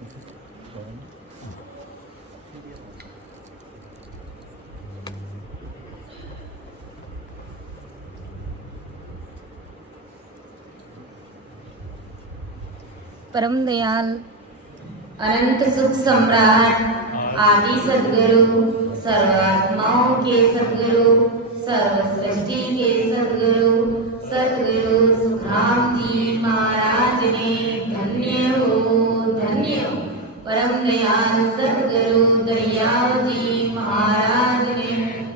परम दयाल अनंत सुख सम्राट आदि सदगुरु सर्वात्माओं के सदगुरु सर्व सृष्टि के सदगुरु सदगुरु सुखराम जी महाराज ने धन्य हो परम दयाल सदगुरु दरियाव जी महाराज ने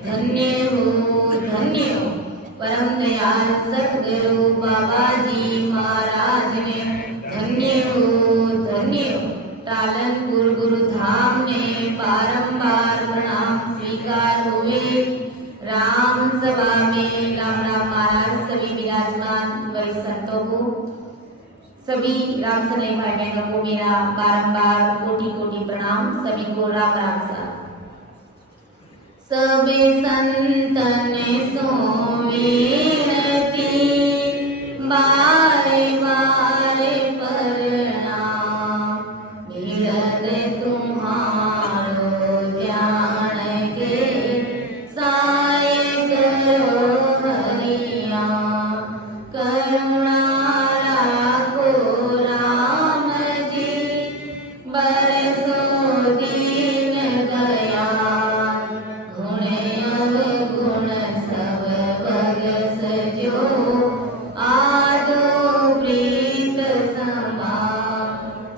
धन्य हो परम दयाल सदगुरु बाबा जी महाराज ने धन्य हो टालनपुर गुरु धाम ने बारंबार प्रणाम स्वीकार हुए। राम सभा में राम राम महाराज सभी विराजमान वरिष्ठ संतों को सभी राम सनई भाई बहनों को मेरा बारंबार कोटि कोटि प्रणाम। सभी को राम राम सा सबे संतन सोमेरती बारे बारे प्रणाम मिलत तुम्हारो ज्ञान के साय करो हरिया करुणा राखो राम जी बरसो दीन दया गुण अवगुण सब बग सजो आदो प्रीत समा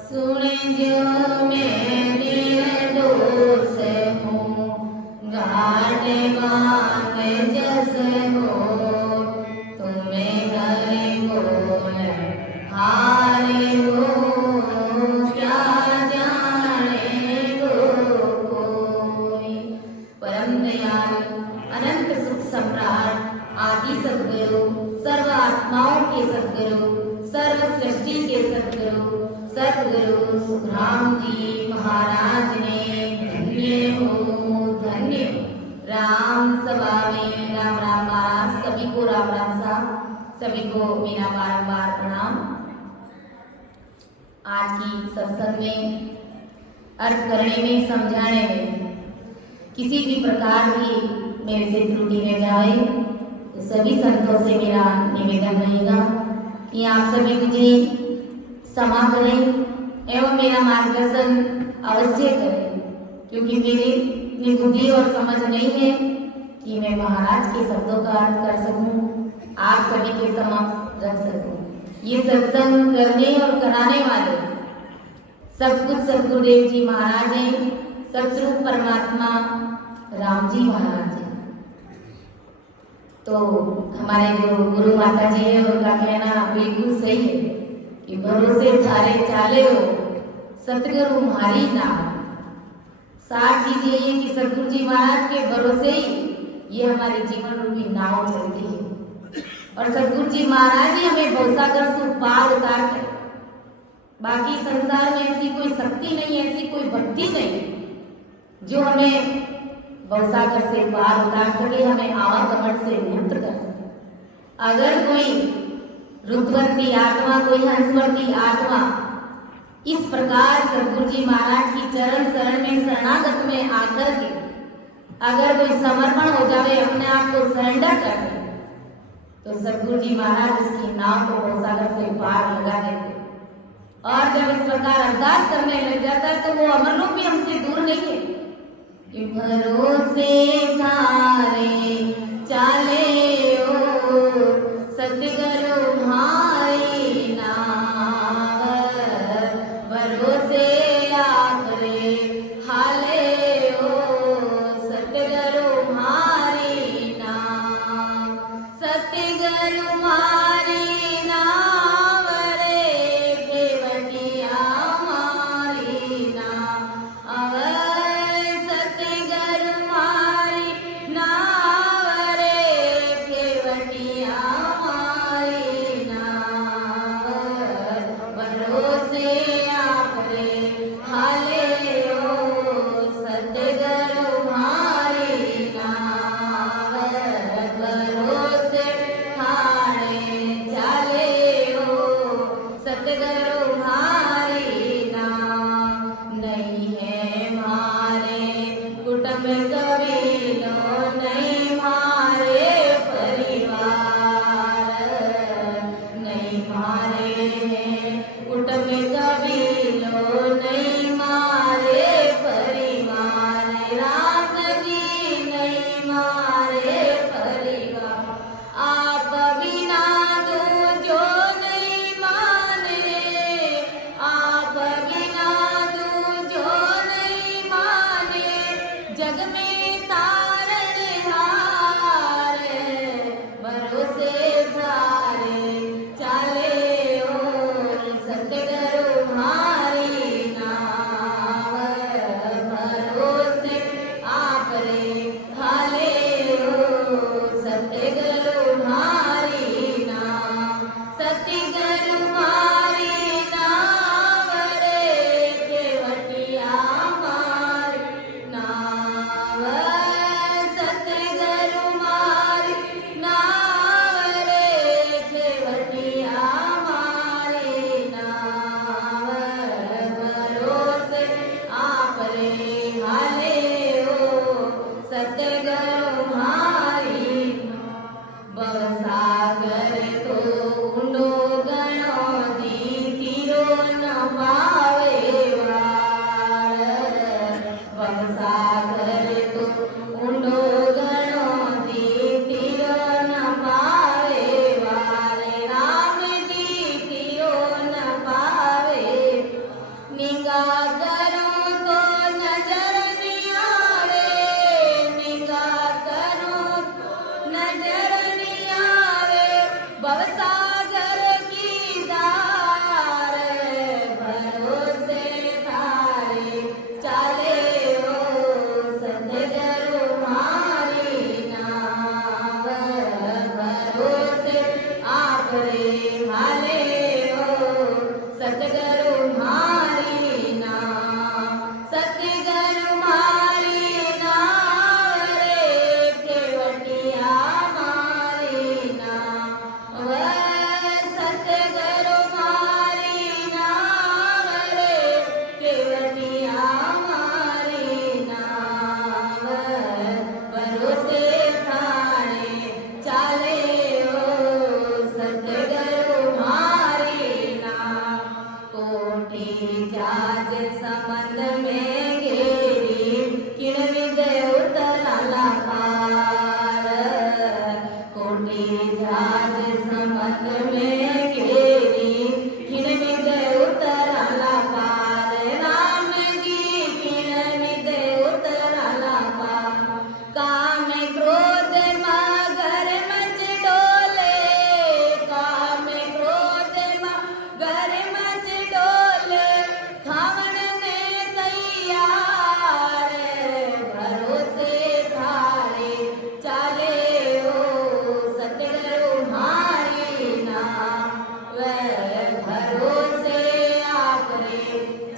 सुन जो मैं निर्दोष हूँ घाट मांग जस हो तुम्हें हरि बोल हारे हो क्या जाने गो कोई। परम दयाल अनंत सुख सम्राट आदि सदगुरु सर्व आत्माओं के सदगुरु सर्व सृष्टि के सदगुरु सदगुरु सुखराम जी महाराज ने धन्य हो राम सभा में राम राम महाराज सभी को राम राम साहब सभी को मेरा बारंबार प्रणाम। आज की सत्संग में अर्थ करने में समझाने में किसी भी प्रकार की मेरे से त्रुटि में जाए तो सभी संतों से मेरा निवेदन रहेगा कि आप सभी मुझे क्षमा करें एवं मेरा मार्गदर्शन अवश्य करें, क्योंकि मेरी इतनी बुद्धि और समझ नहीं है कि मैं महाराज के शब्दों का अर्थ कर सकूं, आप सभी के समक्ष रख सकूं। ये सत्संग करने और कराने वाले सब कुछ सदगुरुदेव जी महाराज हैं, सतस्वरूप परमात्मा राम जी महाराज हैं। तो हमारे जो गुरु माता जी है उनका कहना बिल्कुल सही है कि भरोसे थारे चाले हो सतगुरु हमारी नाम। साथ चीज ये है कि सतगुरु जी महाराज के भरोसे ही ये हमारी जीवन रूपी नाव चलती है और सतगुरु जी महाराज ही हमें भवसागर से पार उतारते। बाकी संसार में ऐसी कोई शक्ति नहीं, ऐसी कोई भक्ति नहीं जो हमें भवसागर से पार उतार सके, हमें आवागमन से मुक्त कर सके। अगर कोई रुद्रवंती आत्मा, कोई हंसवर्ती आत्मा इस प्रकार सतगुरु जी महाराज की चरण शरण में शरणागत में आकर के अगर कोई समर्पण हो जावे, अपने आप को सरेंडर कर दे, तो सतगुरु जी महाराज उसकी नाव को भवसागर से पार लगा देते। और जब इस प्रकार अरदास करने लग जाता है तो वो अमरलोक भी हमसे दूर नहीं है। भरोसे थारे चाले ओ सतगुरु हमारी नाव, भरोसे आखरे हाले ओ सतगुरु हमारी नाव, सतगुरु हमारी नाव रे केवटिया हमारी नाव, सतगुरु हमारी नाव करूं तो नजर नहीं आवे, निगाह करूं तो नजर नहीं आवे, भवसागर की धार भरोसे थारे चाले ओ सतगुरु मारी नाव, भरोसे आपरे हाले ओ सतगुरु मारी नाव, सतगुरु मारी नाव रे केवटिया मारी नाव, सतगुरु मारी नाव रे केवटिया मारी नाव, भरोसे थारे चाले ओ सतगुरु मारी नाव, कोटि जाज संबंध में घेरी किणविद उतराला पार, कोटि जाज संबंध में घेरी किणविद उतराला पार, राम जी किणविद उतराला पार, काम क्रोध मगर मच डोले, काम क्रोध मगर मच डोले, खावण ने तैयार भरोसे थारे चाले ओ सतगुरु मारी नाव, भरोसे आपरे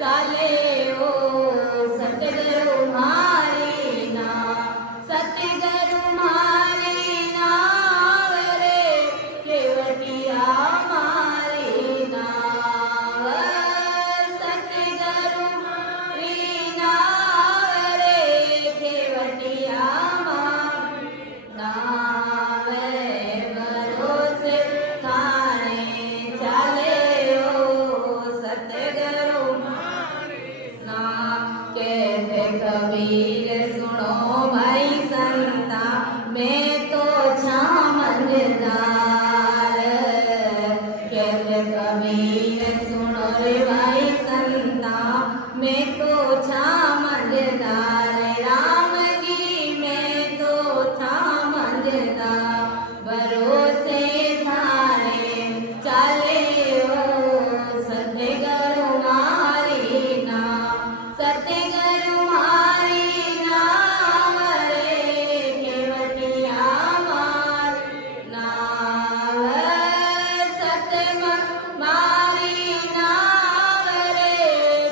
चाले ओ सतगुरु मारी नाव, सतगुरु मारी नाव रे केवटिया मारी नाव, सतगुरु मारी नाव रे केवटिया मारी नाव, भरोसे थारे चाले ओ सतगुरु नाव, कहते कबीर सुनो भाई संता मैं तो छामंदार, कहते कबीर सुनो रे भाई संता मैं तो छामंदार, राम जी मैं तो छामंदार, भरोसे थारे चाले ओ सतगुरु मारी नाव, सतगुरु मारी नाव रे केवटिया मारी नाव, सतगुरु मारी नाव रे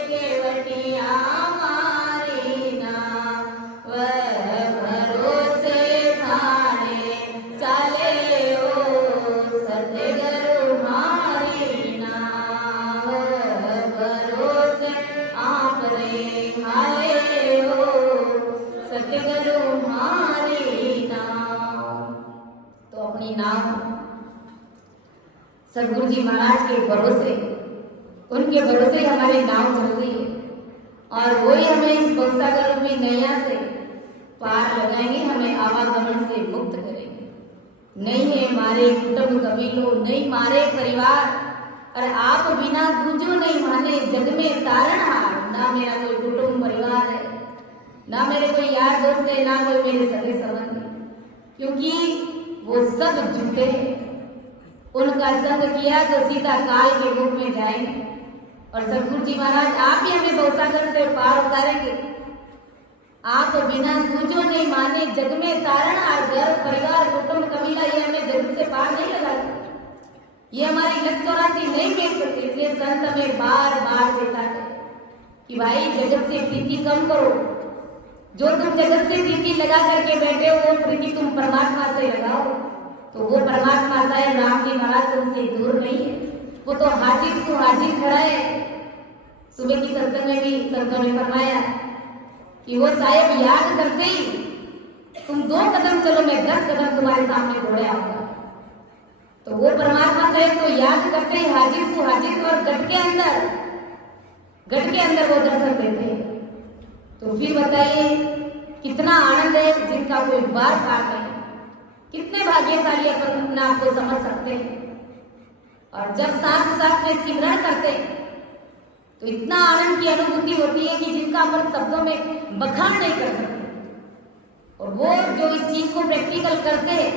केवटिया मारी नाव, भरोसे थारे चाले ओ सतगुरु मारी नाव, भरोसे आपरे हाले ओ सतगुरु मारी नाव। तो अपनी नाव सदगुरु जी महाराज के भरोसे, उनके भरोसे हमारी नाव चल रही है और वही हमें इस भवसागर रूपी नैया से पार लगाएंगे, हमें आवागमन से मुक्त करेंगे। नहीं है मारे कुटुंब कबीलों, नहीं मारे परिवार, और आप बिना दूजो नहीं माने जग में तारणहार, ना मेरा कोई कुटुंब परिवार है, ना मेरे कोई यार दोस्त है, ना कोई मेरे सगे संबंधी, क्योंकि वो सब झूठे हैं। उनका संग किया तो सीधा काल के रूप में जाएंगे। और सदगुरु जी महाराज आप ही हमें भवसागर से पार उतारेंगे। आप बिना दूजो नहीं माने जग में तारण और घर परिवार कुटुंब कबीला ये हमें जग से पार नहीं लगा सकते, ये हमारी लत 84 नहीं बेच सकते। इसलिए संत हमें बार बार चेताते कि भाई जगत से प्रीति कम करो। जो तुम जगत से प्रीति लगा करके बैठे हो वो प्रीति तुम परमात्मा से लगाओ, तो वो परमात्मा साहेब राम जी महाराज तुमसे दूर नहीं है, वो तो हाजिर से हाजिर खड़ा है। सुबह की सत्संग में भी संतों ने फरमाया कि वो साहेब याद करते ही तुम 2 कदम चलो मैं 10 कदम तुम्हारे सामने दौड़े आऊंगा। तो वो परमात्मा साहेब तो याद करते ही हाजिर से हाजिर, और गट के अंदर वो दर्शन देते हैं। तो फिर बताइए कितना आनंद है जिनका कोई बार पार नहीं। कितने भाग्यशाली अपन अपने आप को समझ सकते हैं। और जब सांस सांस में सिमरण करते तो इतना आनंद की अनुभूति होती है कि जिनका अपन शब्दों में बखान नहीं कर सकते। और वो जो इस चीज को प्रैक्टिकल करते हैं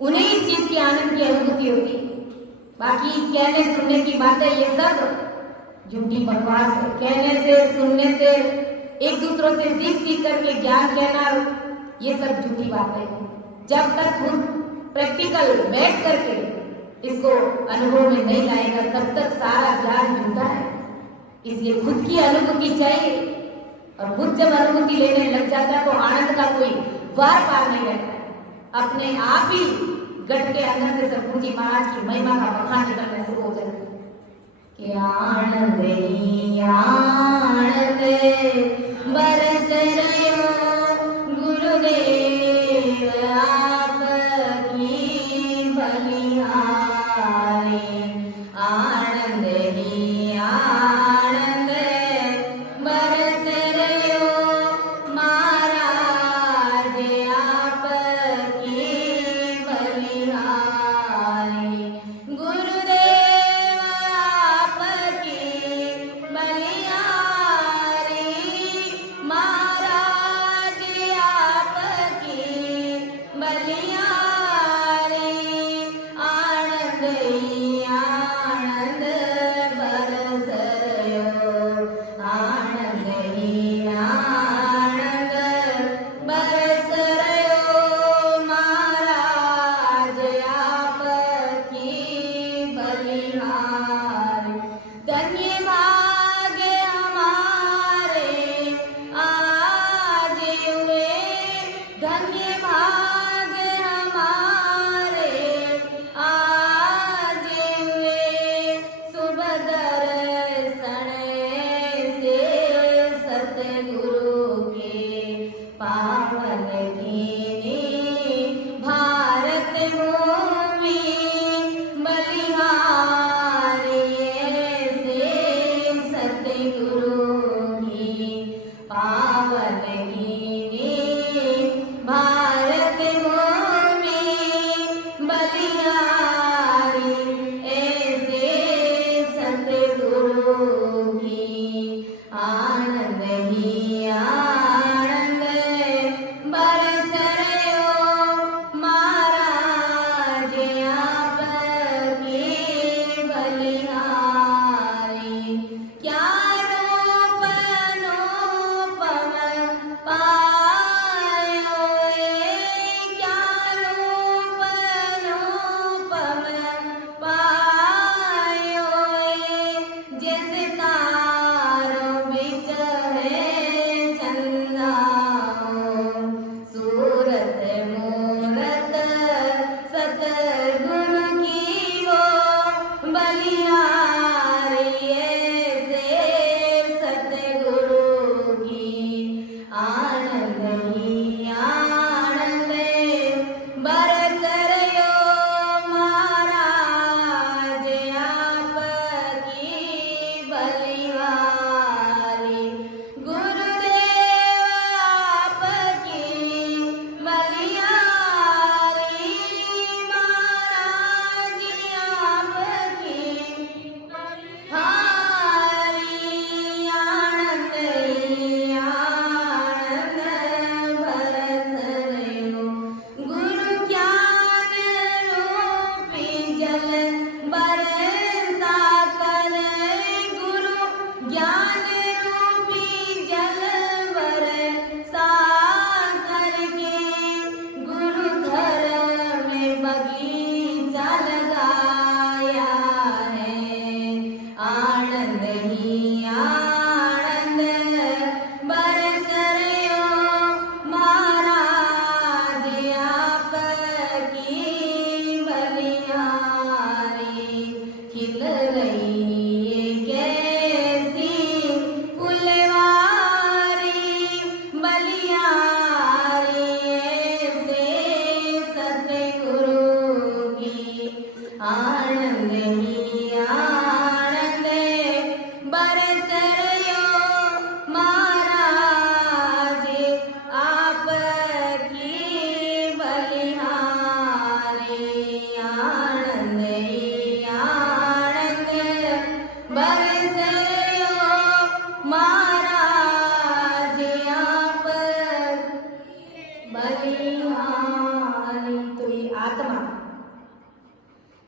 उन्हें इस चीज की आनंद की अनुभूति होती है। बाकी कहने सुनने की बातें ये सब झूठी बकवास है। कहने से सुनने से एक दूसरों से सीख करके ज्ञान कहना ये सब झूठी बातें हैं। जब तक खुद प्रैक्टिकल बैठ करके इसको अनुभव में नहीं लाएगा तब तक सारा ज्ञान झूठा है। इसलिए खुद की अनुभूति चाहिए और खुद जब अनुभूति लेने लग जाता है तो आनंद का कोई वार पार नहीं रहता है। अपने आप ही गट के अंदर से सतगुरु जी महाराज की महिमा का बखान निकलना शुरू हो जाता है कि आनंद ही आनंद बरस रयो गुरुदेव आपकी बलिहारी। आनंद ही आनंद बरस रयो महाराज आपकी बलिहारी। गुरुदेव आपकी बलिहारी।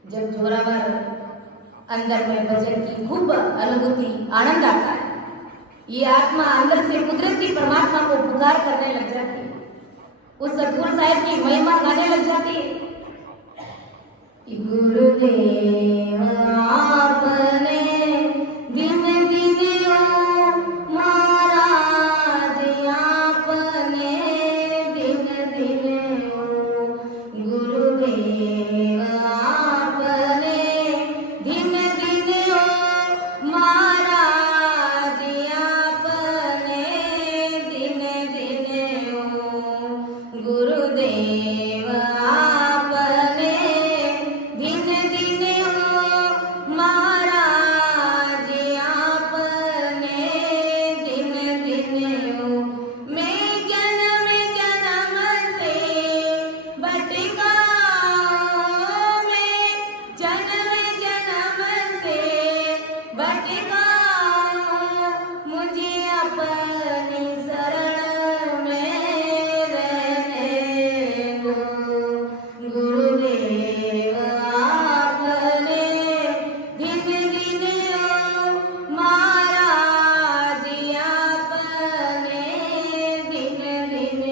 जब जोरावर अंदर में भजन की खूब अनुभूति आनंद आता है, ये आत्मा अंदर से कुदरती परमात्मा को पुकार करने लग जाती है, उस सतगुरु साहिब की महिमा गाने लग जाती है। गुरुदेव आपने दिन दिन महाराज आपने दिन दिन गुरुदेव आपने दिन दिन महाराज आपने दिन दिन गुरुदेव आपने दिन दिन महाराज आपने दिन दिन मैं जन्म जन्म से भटका, मैं जन्म जन्म से भटका, मुझे अपनी शरण में रहने दो। गुरुदेव आपने दिन दिन महाराज आपने दिन दिन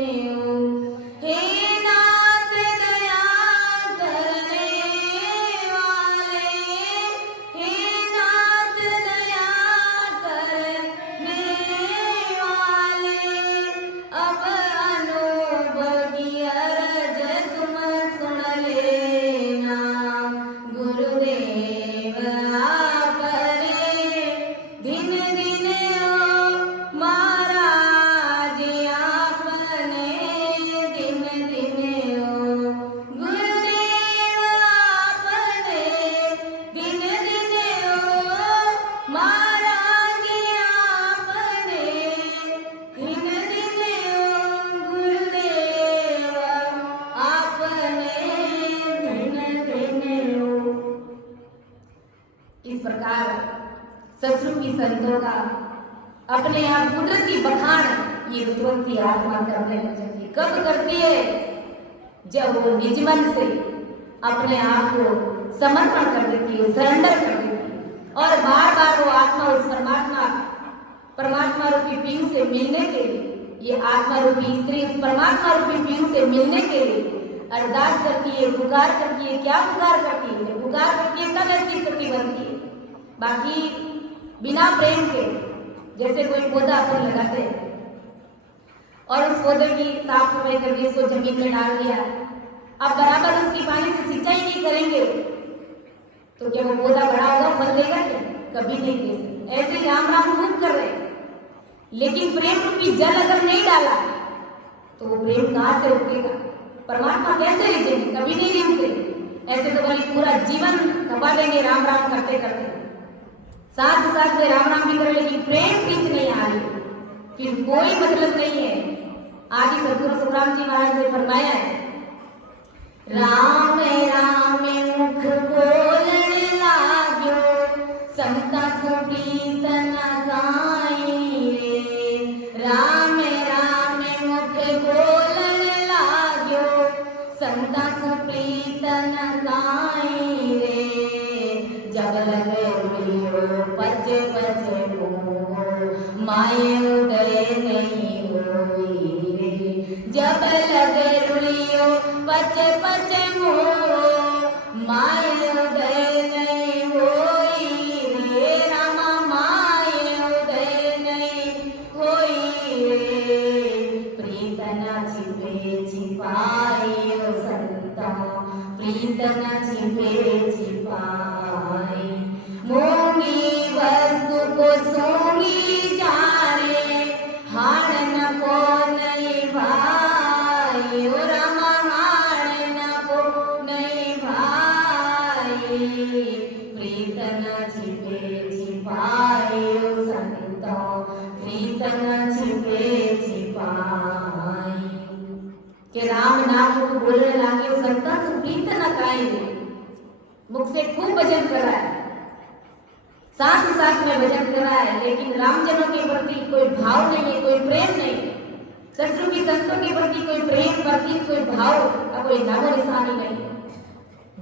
हे नाथ दया करने वाले, हे नाथ दया करने वाले, अब अनुभव की अर्ज तुम सुन लेना। गुरुदेव आपने दिन दिन महाराज आपने दिन दिन गुरुदेव आपने दिन दिन महाराज आपने दिन दिन गुरुदेव आपने दिन दिन। इस प्रकार ससुर की संतों का अपने आप कुदरती बखान ये तुरंती आत्मा करने लग जाती है। कब करती है? जब वो निज मन से अपने आप को समर्पण कर देती है, सरेंडर कर देती है, और बार बार वो आत्मा उस परमात्मा रूपी पिंड से मिलने के लिए, ये आत्मा रूपी स्त्री उस परमात्मा रूपी पिंड से मिलने के लिए अरदास करती है, पुकार करती है। क्या पुकार करती है? पुकार करती है तब ऐसी स्थिति बनती है। बाकी बिना प्रेम के, जैसे कोई पौधा अपन लगाते हैं और उस पौधे की साफ सफाई करके इसको जमीन में डाल दिया, अब बराबर उसकी पानी से सिंचाई नहीं करेंगे तो क्या वो पौधा बड़ा होगा, फल देगा क्या? कभी नहीं दे सकते। ऐसे राम राम खूब कर रहे, लेकिन प्रेम रूपी जल अगर नहीं डाला तो वो प्रेम कहां से उठेगा? परमात्मा कैसे रिझेंगे? कभी नहीं रिझते। ऐसे तो बोले पूरा जीवन खपा देंगे राम राम करते करते, साथ साथ में राम राम भी कर, लेकिन प्रेम प्रीत नहीं आ रही, फिर कोई मतलब नहीं है। आदि सदगुरु सुखराम जी महाराज ने फरमाया है, राम राम मुख बोलने लाग्यो, संता सुप्रीत न गाई रे। राम राम मुख बोलने लाग्यो, संता सुप्रीत न गाई रे। जब लगे पचे पचे माए उदय नहीं होई रे। जब लगे रुलियो पचे पचे माए उदय नहीं होई रे। रामा माए उदय नहीं होई रे। प्रीत न छिपे छिपाए संता, प्रीत न छिपे छिपाए। मूंगी वस्तु को सूंगी जाने, हाड़ को नहीं भाई, रामा हाड़ को नहीं भाई। प्रीत न छिपे छिपाए संतो, प्रीत न छिपे छिपाए। के राम नाम को बोलने लागे, संता से प्रीत न काई, मुख से खूब भजन कर रहा है, सांस सांस में भजन कर रहा है, लेकिन रामजनों के प्रति कोई भाव नहीं है, कोई प्रेम नहीं। शत्रु की संतों के प्रति कोई प्रेम प्रति कोई भाव, कोई नामो निशानी नहीं।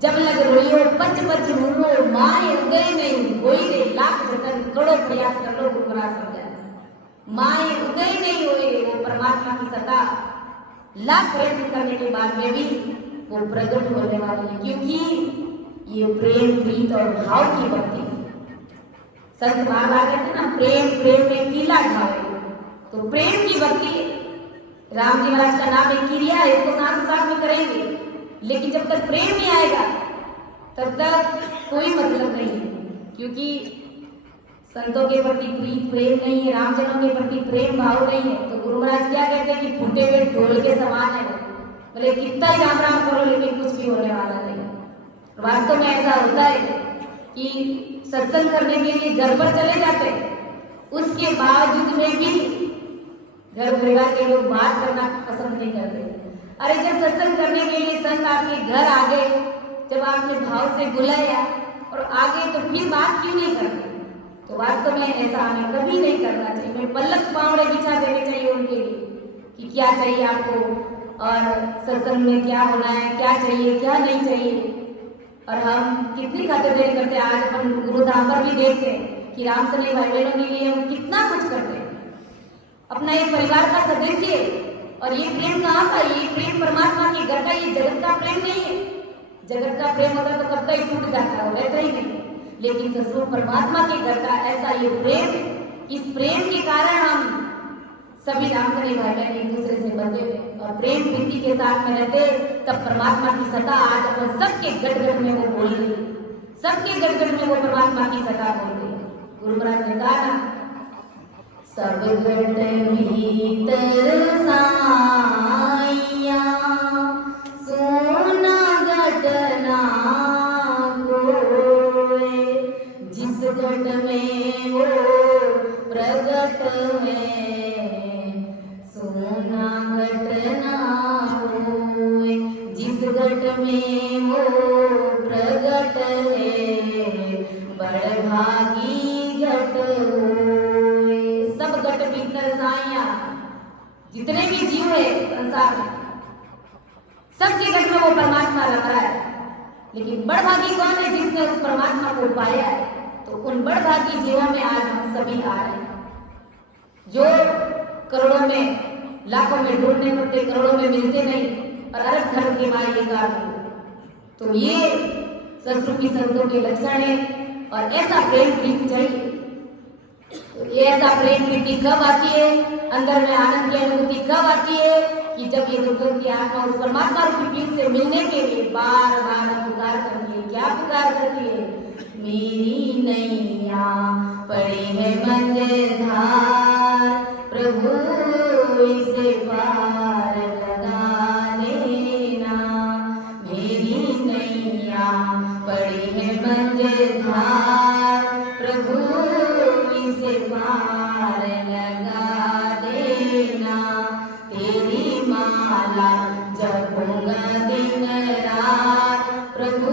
जब लग रोइयो पंच पंच रूरो माए उदय नहीं होई रे लाख जतन करोड़ प्रयास कर लो गुरुमरा समझा माए उदय नहीं होई रे वो परमात्मा की सत्ता लाख प्रयत्न करने के बाद में भी वो प्रकट होने वाली है क्योंकि ये प्रेम प्रीत और भाव की भक्ति संत महाराज कहते ना प्रेम प्रेम में कीला ढावे तो प्रेम की भक्ति राम जी महाराज का नाम एक क्रिया है इसको सांस सांस में करेंगे लेकिन जब तक प्रेम नहीं आएगा तब तक कोई मतलब नहीं है क्योंकि संतों के प्रति प्रीत प्रेम नहीं है रामजनों के प्रति प्रेम भाव नहीं है तो गुरु महाराज क्या कहते हैं कि फूटे हुए ढोल के समान है बोले कितना ही राम राम करो लेकिन कुछ भी होने वाला नहीं वास्तव में ऐसा होता है कि सत्संग करने के लिए घर पर चले जाते उसके बावजूद में भी घर परिवार के लोग बात करना पसंद नहीं करते अरे जब सत्संग करने के लिए संत आपके घर आ गए जब आपने भाव से बुलाया और आगे तो फिर बात क्यों नहीं करते तो वास्तव में ऐसा हमें कभी नहीं करना चाहिए हमें पलक पावड़े बिछा देने चाहिए उनके लिए कि क्या चाहिए आपको और सत्संग में क्या होना है क्या चाहिए क्या नहीं चाहिए और हम कितनी खातिरदारी करते हैं आज अपन गुरुधाम पर भी देखते हैं कि रामसली भाई बहनों के लिए हम कितना कुछ करते हैं अपना एक परिवार का सदस्य और ये प्रेम कहाँ का ये प्रेम परमात्मा के घर का ये जगत का प्रेम नहीं है जगत का प्रेम होता तो कब का ही टूट जाता है रहता ही नहीं लेकिन ससुर परमात्मा के घर का ऐसा ये प्रेम इस प्रेम के कारण हम सभी रामसली भाई बहन एक दूसरे से बंधे हुए और प्रेम प्रीति के साथ में रहते तब परमात्मा की सत्ता आज अपन सबके गट गट में वो बोल रही सबके गट गट में वो परमात्मा की सत्ता बोल रही गुरु महाराज ने कहा ना सब गट भीतर साइया सोना गट ना कोय जिस गट में वो प्रगट है सोना गट ना होय जिस गट में वो प्रगट है बड़भागी गट होय सब गट भीतर साइया जितने भी जीव है संसार में सबके गट में वो परमात्मा लगा है लेकिन बड़भागी कौन है जिसने उस परमात्मा को पाया है तो उन बड़भागी जीवों में आज हम सभी आ रहे हैं जो करोड़ों में लाखों में ढूंढने पड़ते करोड़ों में मिलते नहीं और अरब धर्म के माए एक तो ये ससुर की संतों के लक्षण है और ऐसा प्रेम प्रीति चाहिए ये ऐसा प्रेम प्रीति कब आती है अंदर में आनंद की अनुभूति कब आती है कि जब ये दुखों की आत्मा उस परमात्मा की पीठ से मिलने के लिए बार बार पुकार करती है क्या पुकार करती है मेरी नैया पड़ी है मझधार प्रभु इसे पार लगा लेना मेरी नैया पड़ी है मझधार प्रभु इसे पार लगा देना तेरी माला जपूंगा दिन रात प्रभु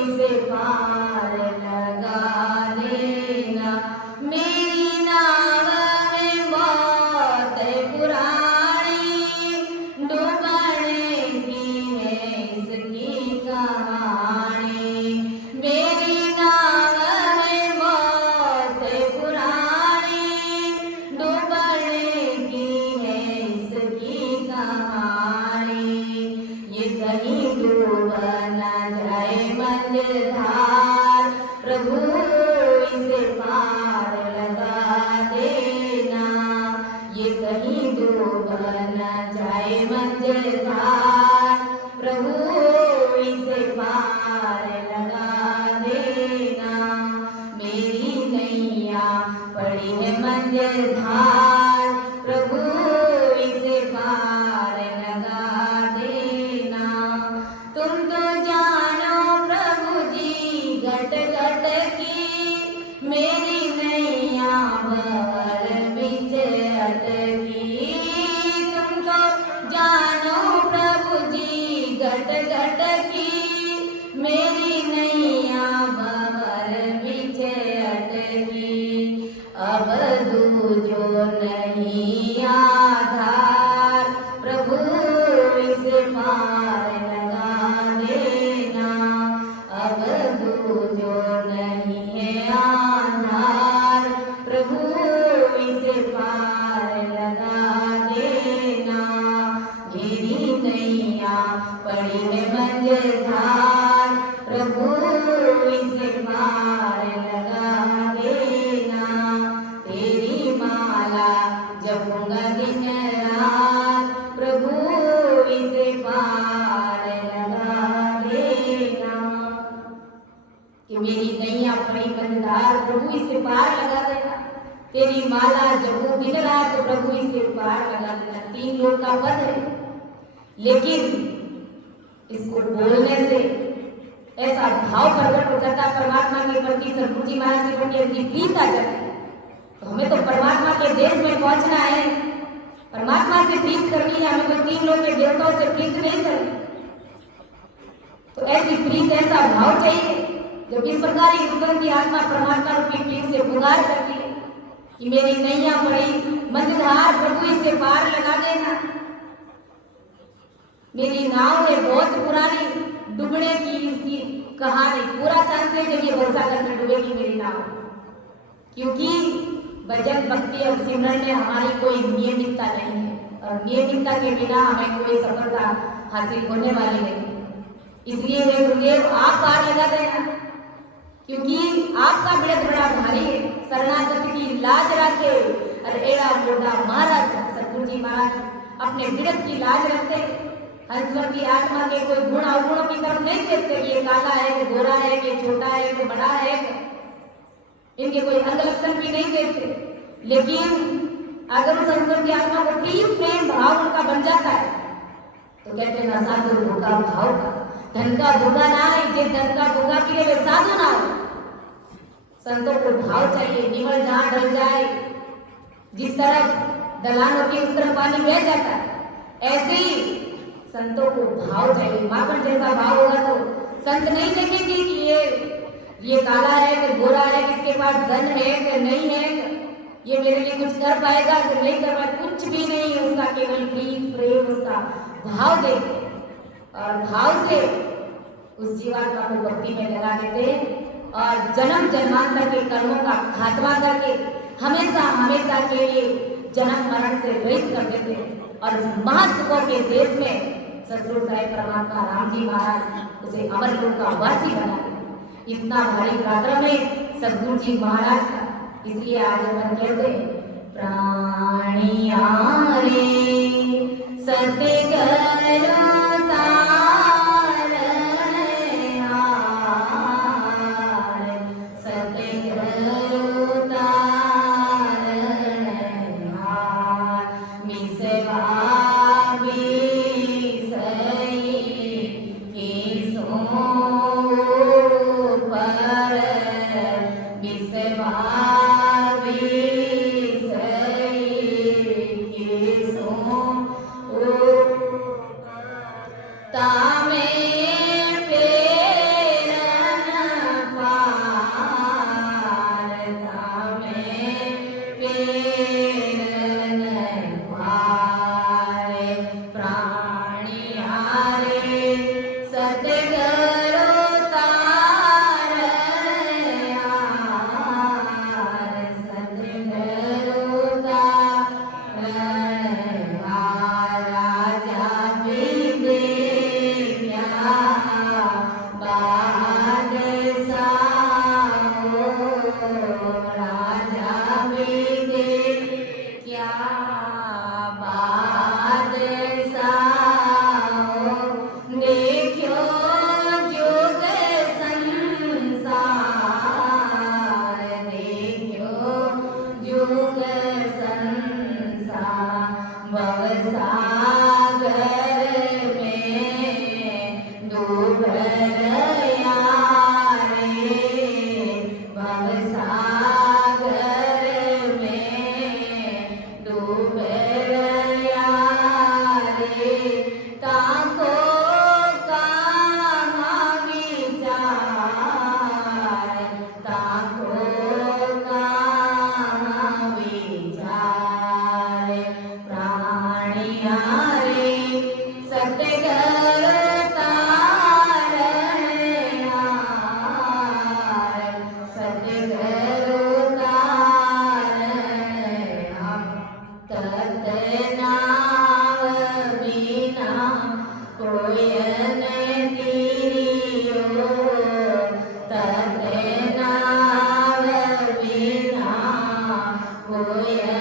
इसे पार लगा देना मेरी नाव है बहुत पुरानी डूबने की है इसकी कहानी मेरी नाव है बहुत पुरानी डूबने की है इसकी कहानी ये कहीं डूब न जाए मझधार प्रभु इसे पार लगा देना ये कहीं डूब न जाए मझधार प्रभु इसे पार लगा देना मेरी नैया पड़ी है मझधार प्रभु इसे पार लगा देना तुम तो जानो प्रभु जी घट घट की मेरी नैया भंवर बीच अटकी तुम तो जानो प्रभु जी घट घट की मेरी नैया भंवर बीच अटकी अब दूजो माला जपूंगा दिन रात, प्रभु इसे पार लगा देना। कि मेरी नैया पड़ी बंधार, प्रभु इसे पार लगा देना। तेरी माला जपू दिन रात, प्रभु इसे पार लगा देना। 3 लोग का पद है, लेकिन इसको बोलने से ऐसा भाव प्रकट होता है परमात्मा के प्रति, सद्गुरु जी महाराज के प्रति ऐसी प्रीत आ जाती है। तो हमें तो परमात्मा के देश में पहुंचना है, परमात्मा से प्रीत करनी है, हमें तो 3 लोग के देवताओं से प्रीत नहीं करनी। तो ऐसी प्रीत, ऐसा भाव चाहिए जब इस प्रकार की आत्मा परमात्मा रूपी प्रीत से पुकार करती है कि मेरी नैया पड़ी मझधार, प्रभु इसे पार लगा देना। मेरी नाव है बहुत पुरानी, डूबने की इसकी कहानी, पूरा चांस है जब ये भरोसा करके डूबेगी मेरी नाव। क्योंकि भजन भक्ति और सिमरन में हमारी कोई नियमितता नहीं है, और नियमितता के बिना हमें कोई सफलता हासिल होने वाली नहीं। इसलिए हे गुरुदेव आप पार लगा देना, क्योंकि आपका बिरद बड़ा भारी है। शरणागत की लाज रखे, और एड़ा मोटा महाराज सतगुरु जी महाराज अपने बिरद की लाज रखते। हंसवर की आत्मा के कोई गुण अवगुणों की तरफ नहीं देखते, ये काला है, ये गोरा है, ये छोटा है, ये बड़ा है, इनके कोई अंग लक्षण की नहीं देखते। लेकिन अगर उस हंसवर की आत्मा को प्रेम भाव उनका बन जाता है तो कहते हैं ना साधु भूखा भाव का, धन का भूखा ना है, जे धन का भूखा पीरे वे साधु ना हो। संतों को भाव चाहिए, निमल जहां ढल जाए, जिस तरफ ढलान होती है उस तरफ पानी बह जाता है, ऐसे ही संतों को भाव चाहिए। माखन जैसा भाव होगा तो संत नहीं देखेंगे कि ये काला है कि गोरा है, किसके पास धन है कि नहीं है, ये मेरे लिए कुछ कर पाएगा कि नहीं कर पाएगा, कुछ भी नहीं। उसका केवल प्रीत प्रेम, उसका भाव देते और भाव से उस जीवात्मा को भक्ति में लगा देते हैं और जन्म जन्मांतर के कर्मों का खात्मा करके हमेशा हमेशा के लिए जन्म मरण से रहित कर देते हैं। और महासुखों के देश में सतगुरु साहिब परमात्मा राम जी महाराज उसे अमर लोक का वासी बना। इतना भारी पराक्रम है सतगुरु जी महाराज का। इसलिए आज हम कहते हैं प्राणिया रे सत्य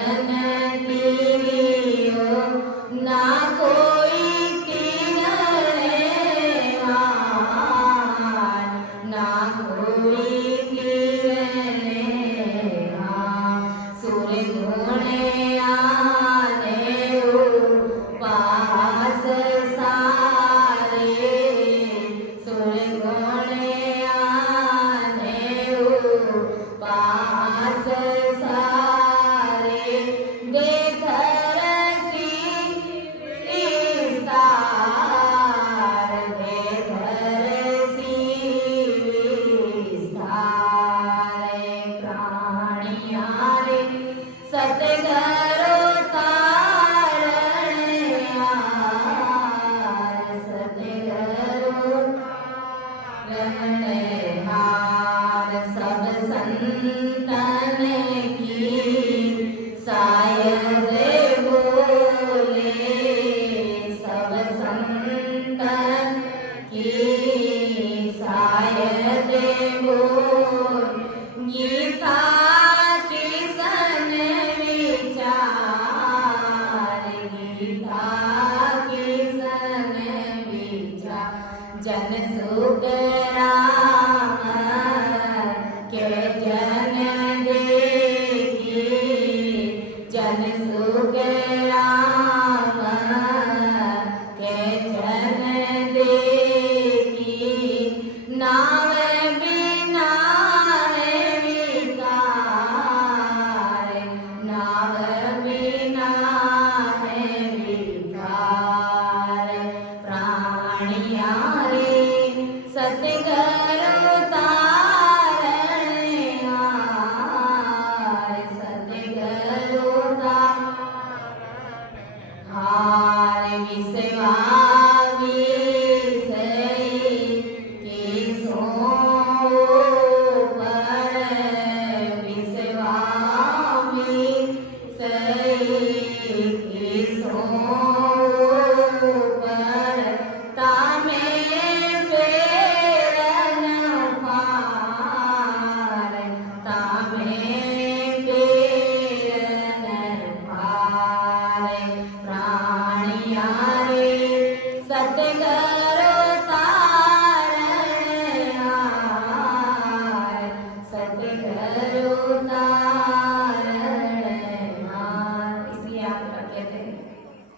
Amen. सुख राम के जन देखी नाव बिना है विकार, नाव बिना है विकार। प्राणिया रे सतगुरु तारण हार, सतगुरु तारण हार। विसवा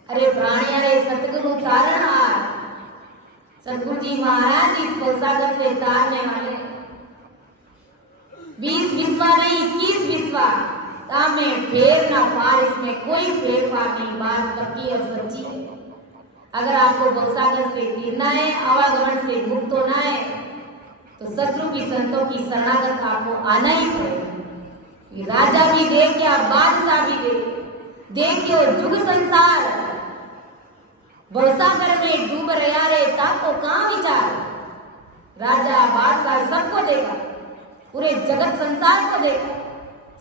अरे प्राणिया रे सतगुरु तारणहार। सतगुरु जी महाराज इस भवसागर से तारने वाले 20 विश्वा नहीं 21 विश्वा तामे फेर ना पार, इसमें कोई फेर पार नहीं। बात पक्की और सच्ची है। अगर आपको भवसागर से गिरना है, आवागमन से मुक्त होना है, तो सतगुरु की संतों की शरणागत आपको आना ही पड़ेगा। राजा भी देखे और बादशाह भी देखे और जुग संसार भवसागर में डूब रहा रे ताको कहाँ विचार। राजा बादशाह सबको देगा, पूरे जगत संसार को देगा।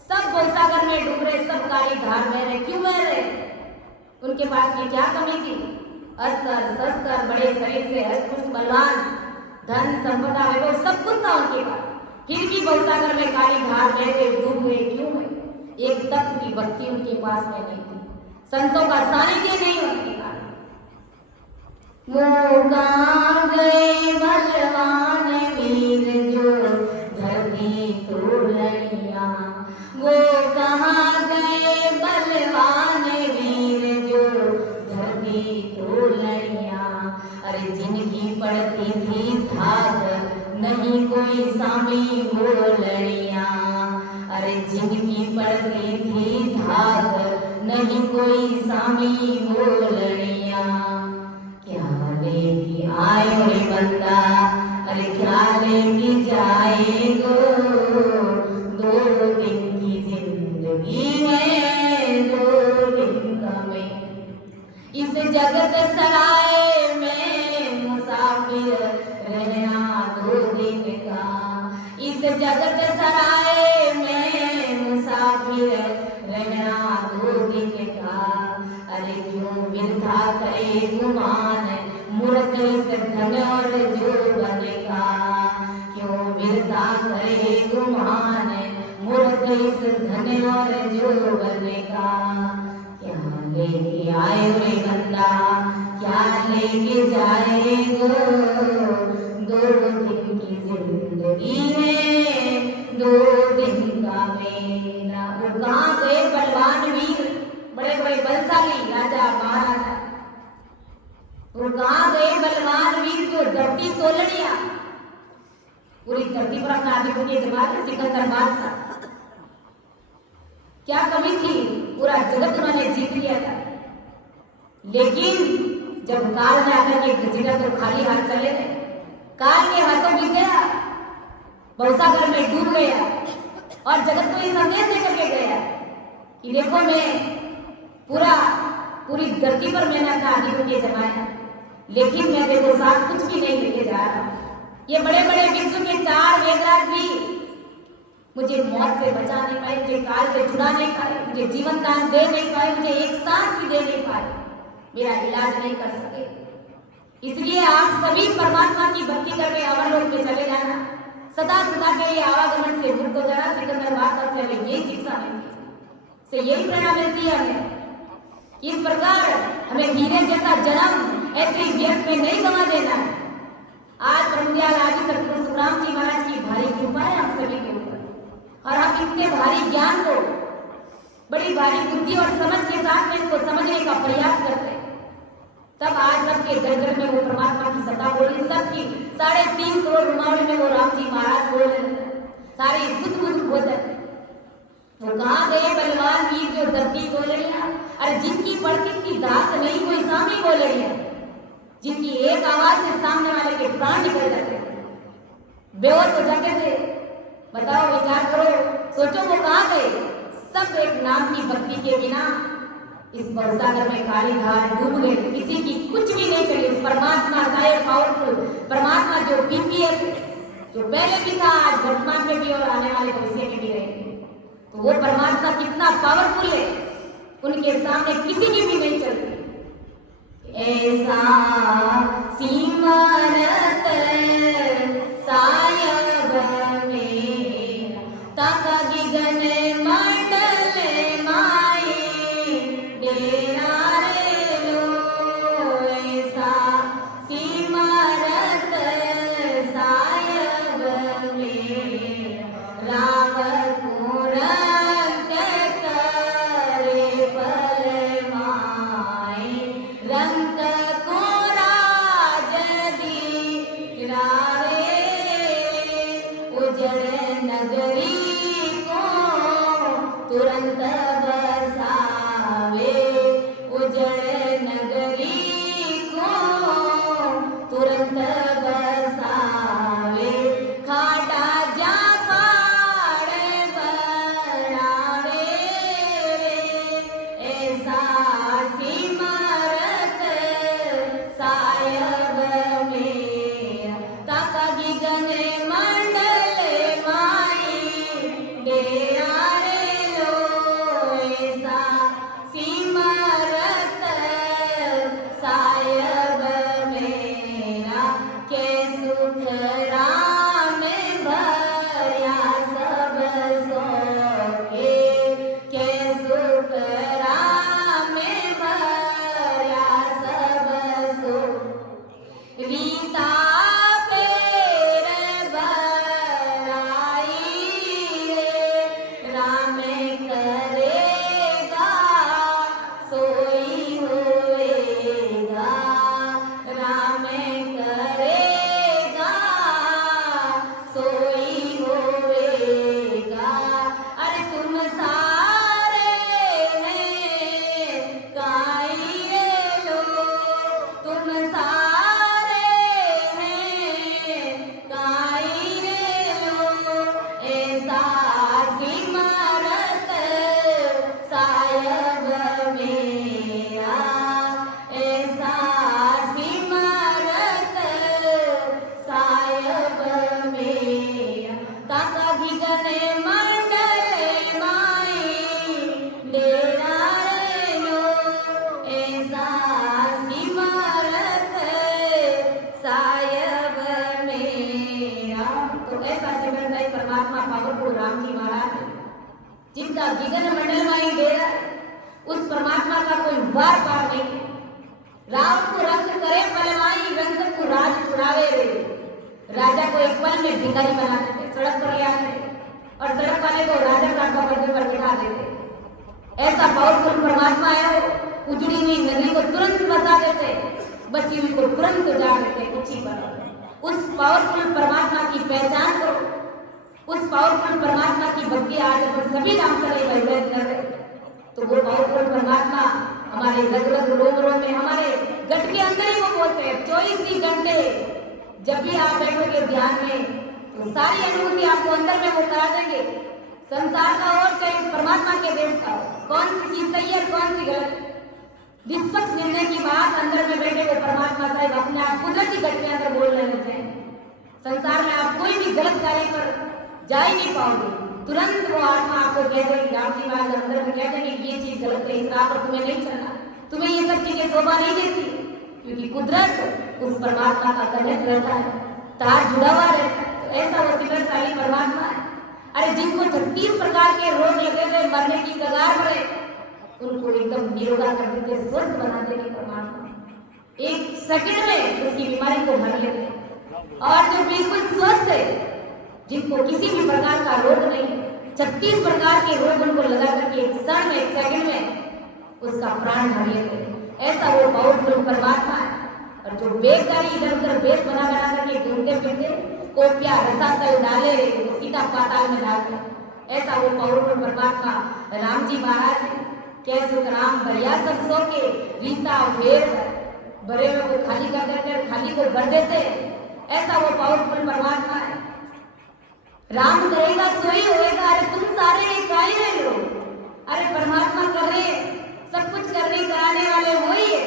सब भवसागर में डूब रहे, सब काली धार बह रहे। क्यों बह रहे? उनके पास में क्या कमी थी? अस्त्र शस्त्र, बड़े शरीर से हष्ट बलवान, धन संपदा है, वो सब कुछ था उनके पास। फिर भी भवसागर में काली धार बह गए, डूब गए। क्यों हुए? एक तत्व की भक्ति उनके पास में नहीं थी, संतों का सानिध्य नहीं उनके पास। वो कहाँ गए बलवान वीर जो धरती तोड़िया, वो कहाँ गए बलवान वीर जो धरती तोड़िया। अरे जिनकी पड़ती थी धाक नहीं कोई सामी बोलड़िया, अरे जिनकी पड़ती थी धाक नहीं कोई सामी बोलड़िया। क्या लेके आए रे बंदा, अरे क्या लेके जाएगो, 2 दिन की जिंदगी में 2 दिन का में। इस जगत सराय में मुसाफिर रहना 2 दिन का, इस जगत सराय में मुसाफिर रहना 2 दिन का। अरे क्यों वृथा करे गुमान मूर्ख इस धन और जोबन का, क्यों वृथा करे गुमान मूर्ख इस धन और जोबन का। क्या लेके आए रे बंदा, क्या लेके जाएगो, 2 दिन की जिंदगी में 2 दिन का मेला। वो कहाँ गए बलवान वीर, बड़े बड़े बलशाली राजा महाराजा। वो कहाँ गए बलवान वीर जो धरती तोलड़िया, पूरी धरती पर अपना आधिपत्य जमाते सिकंदर बादशाह। क्या कमी थी? पूरा जगत उन्होंने जीत लिया था। लेकिन जब काल में आकर के घसीटा तो खाली हाथ चले गए। काल के हाथों गिर गया, भवसागर में डूब गया और जगत को ये संदेश देकर के गया कि देखो मैं पूरी धरती पर मैंने अपना आधिपत्य जमाया, लेकिन मैं देखो साथ कुछ भी नहीं लेके जा रहा। ये बड़े बड़े विश्व के 4 वेदराज भी मुझे मौत से बचा नहीं पाए, मुझे काल से छुड़ा नहीं पाए, मुझे जीवन दान दे नहीं पाए, मुझे एक सांस भी दे नहीं पाए, मेरा इलाज नहीं कर सके। इसलिए आप सभी परमात्मा की भक्ति करके अमरलोक में चले जाना, सदा सदा के लिए आवागमन से मुक्त हो जाना। सिकंदर बादशाह से हमें यही शिक्षा मिलती है, से यही प्रेरणा मिलती है हमें। इस प्रकार हमें हीरे जैसा जन्म ऐसे व्यर्थ में नहीं गंवा देना। आज ब्रह्मदयाल आदि सतगुरु सुखराम जी महाराज की भारी कृपा है हम सभी के ऊपर, और हम इतने भारी ज्ञान को बड़ी भारी बुद्धि और समझ के साथ में इसको समझने का प्रयास करते हैं। तब आज सबके घर घर में वो परमात्मा की सत्ता बोली, सबकी 3.5 करोड़ रुमावली में वो राम जी महाराज बोल रहे थे, सारे बुद्ध बुद्ध बोल रहे। वो कहाँ गए बलवान वीर जो धरती बोल रही है, अरे जिनकी पड़ती की दात नहीं कोई सामने बोल रही है, जिनकी एक आवाज से सामने वाले के प्राण निकल जाते थे, बेहोश हो जाते थे। बताओ, विचार करो, सोचो वो कहाँ गए। सब एक नाम की भक्ति के बिना इस बरसागर में काली धार डूब गए, किसी की कुछ भी नहीं चली। इस परमात्मा सारे पावरफुल परमात्मा जो बीती है, जो पहले भी था, आज वर्तमान में भी और आने वाले भविष्य में भी रहेंगे, तो वो परमात्मा कितना पावरफुल है, उनके सामने किसी की भी नहीं चलती। ऐसा सिमरत सायब में ताका गिगन मंडल माई डेरा रे लो। ऐसा सिमरत सायब में राम को रंग करे परमाए, रंग को राज दिलावे, उजड़ नगरी को तुरंत बसावे, उजड़ नगरी को तुरंत बसावे। खाटा जा पाड़ बनावे रे, ऐसा सिमरत सायब में ताका गिगन मंडल माई डेरा रे लो। ऐसा सिमरत सायब मेरा के सुख राम भरिया सब सोखे, के सुख राम भरिया सब सो। रीता फेर बराई रे, राम करेगा सोई होएगा, राम करेगा सोई होएगा। अरे तुम सारे हैं काई रे लो, तुम सारे हैं काई रे लो। ऐसा सिमरत सायब मेरा, ऐसा सिमरत सायब मेरा ताका गिगन मंडल माई डेरा रे लो। ऐसा सिमरत सायब मेरा। तो ऐसा सिमरत है परमात्मा पावरफुल राम जी महाराज, जिनका गिगन मंडल माई डेरा, उस परमात्मा का कोई वार पार नहीं है। राम को रंग करे पलवाई, रंग को राज छुड़ावे रे। राजा को एक पल में भिखारी बना देते, सड़क पर ले आते और सड़क वाले को राजा साहब का पद पर बिठा देते। ऐसा पावरफुल परमात्मा है वो, उजड़ी हुई नगरी को तुरंत बसा देते, बसी हुई को तुरंत उजाड़ देते कुछ ही पर। उस पावरफुल परमात्मा की पहचान करो, उस पावरफुल परमात्मा की भक्ति आज अपन सभी नाम से अभिव्यक्त कर रहे, तो वो पावरफुल परमात्मा हमारे रग रोग में, हमारे गट के अंदर ही वो बोलते हैं। 24 ही घंटे जब भी आप बैठोगे ध्यान में, तो सारी अनुभूति आपको अंदर में वो करा देंगे। संसार का और चाहे परमात्मा के देश का, कौन सी चीज सही है कौन सी गलत, निष्पक्ष निर्णय की बात अंदर में बैठे हुए परमात्मा साहब अपने आप कुदरती गट के अंदर बोल रहे होते हैं। संसार में आप कोई भी गलत कार्य पर जा ही नहीं पाओगे, तुरंत वो आत्मा आपको कह देगी, आपकी बात अंदर में कह देगी ये चीज गलत है, इस राह पर तुम्हें नहीं चलना, तुम्हें ये सब चीजें शोभा नहीं देती, क्योंकि कुदरत उस परमात्मा का कनेक्ट रहता है, तार जुड़ा हुआ रहता है। तो ऐसा वो सिमरनशाली परमात्मा है। अरे जिनको 36 प्रकार के रोग लगे हुए, मरने की कगार पर है, उनको एकदम निरोगा कर देते, स्वस्थ बना देंगे परमात्मा। एक सेकंड में उसकी बीमारी को भर लेते हैं। और जो बिल्कुल स्वस्थ है, जिनको किसी भी प्रकार का रोग नहीं है, 36 प्रकार के रोग उनको लगा करके एक क्षण में, एक सेकंड में उसका प्राण भर लेते हैं। ऐसा वो पावरफुल परमात्मा है। और जो बेकारी इधर उधर बेस बना बना करके घूमते फिरते, कोपिया रसातल डाले वो सीधा पाताल में डालते। ऐसा वो पावरफुल परमात्मा राम जी महाराज है। कैसे राम बढ़िया सब सो के गीता वेद भरे हुए को खाली कर देते, खाली को भर देते। ऐसा वो पावरफुल परमात्मा है। राम करेगा सोई होएगा। अरे तुम सारे काय रहे हो? अरे परमात्मा कर रहे, सब कुछ करने कराने वाले वही है।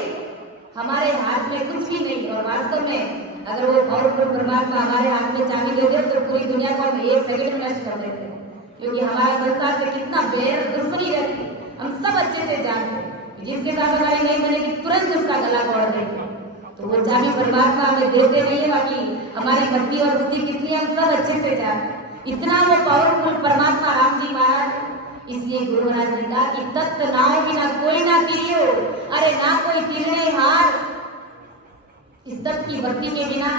हमारे हाथ में कुछ भी नहीं। और वास्तव में अगर वो पावरफुल परमात्मा हमारे हाथ में चाबी दे दे तो पूरी दुनिया को हम एक सेकंड में नष्ट कर देते हैं। क्योंकि हमारा संसार से कितना बेर दुश्मनी रहती, हम सब अच्छे से जानते हैं। जिसके साथ हमारी नहीं बनेगी तुरंत उसका गला तोड़ देंगे। तो वो चाबी परमात्मा हमें देते नहीं है। बाकी हमारी भक्ति और बुद्धि कितनी हम सब अच्छे से जानते हैं। इतना वो पावरफुल परमात्मा राम जी महाराज। इसलिए गुरु महाराज ने कहा कि तत्त नाव बिना कोई ना तिरियो। अरे ना कोई तिरने हार। इस तत्व की भक्ति के बिना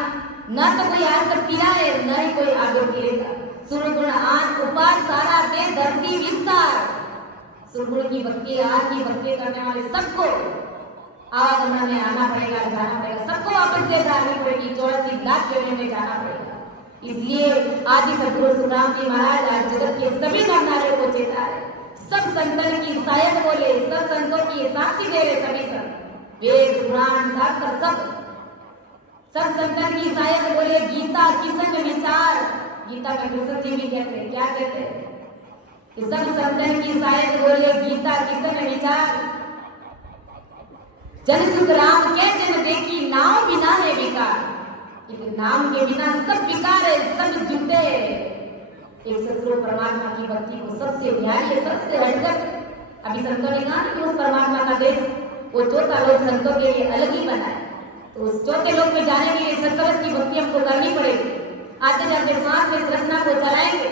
न तो कोई आज तक तिरा है, न ही कोई आगे तिरेगा। सुरगुण आन उपास सारा दे धरती विस्तार। सुरगुण की भक्ति, आज की भक्ति करने वाले सबको आवागमन में आना पड़ेगा, जाना पड़ेगा। सबको वापस दे डालनी पड़ेगी, 84 लाख योनि में जाना पड़ेगा। इसलिए आदि सदगुरु सुखराम जी महाराज आज जगत के सभी नरनारियों को चेता है। सब संतन की सहायक बोले, सब संतों की साक्षी दे रहे सभी संत। वेद पुराण शास्त्र सब संतन की सहायक बोले। गीता किसन विचार, गीता में कृष्ण जी भी कहते हैं, क्या कहते हैं कि सब संतन की सहायक बोले। गीता किसन विचार, जन सुख राम के जन देखी, नाम बिना है विकार। नाम के बिना सब विकार है, सब झूठे है। एक सतगुरु परमात्मा की भक्ति को सबसे न्यारी है, सबसे हटकर। अभी संतों ने कहा कि उस परमात्मा का देश वो चौथा लोक संतों के लिए अलग ही बना है। तो उस चौथे लोक में जाने के लिए सतगुरु की भक्ति हमको करनी पड़ेगी। आते जाते सांस में रचना को चलाएंगे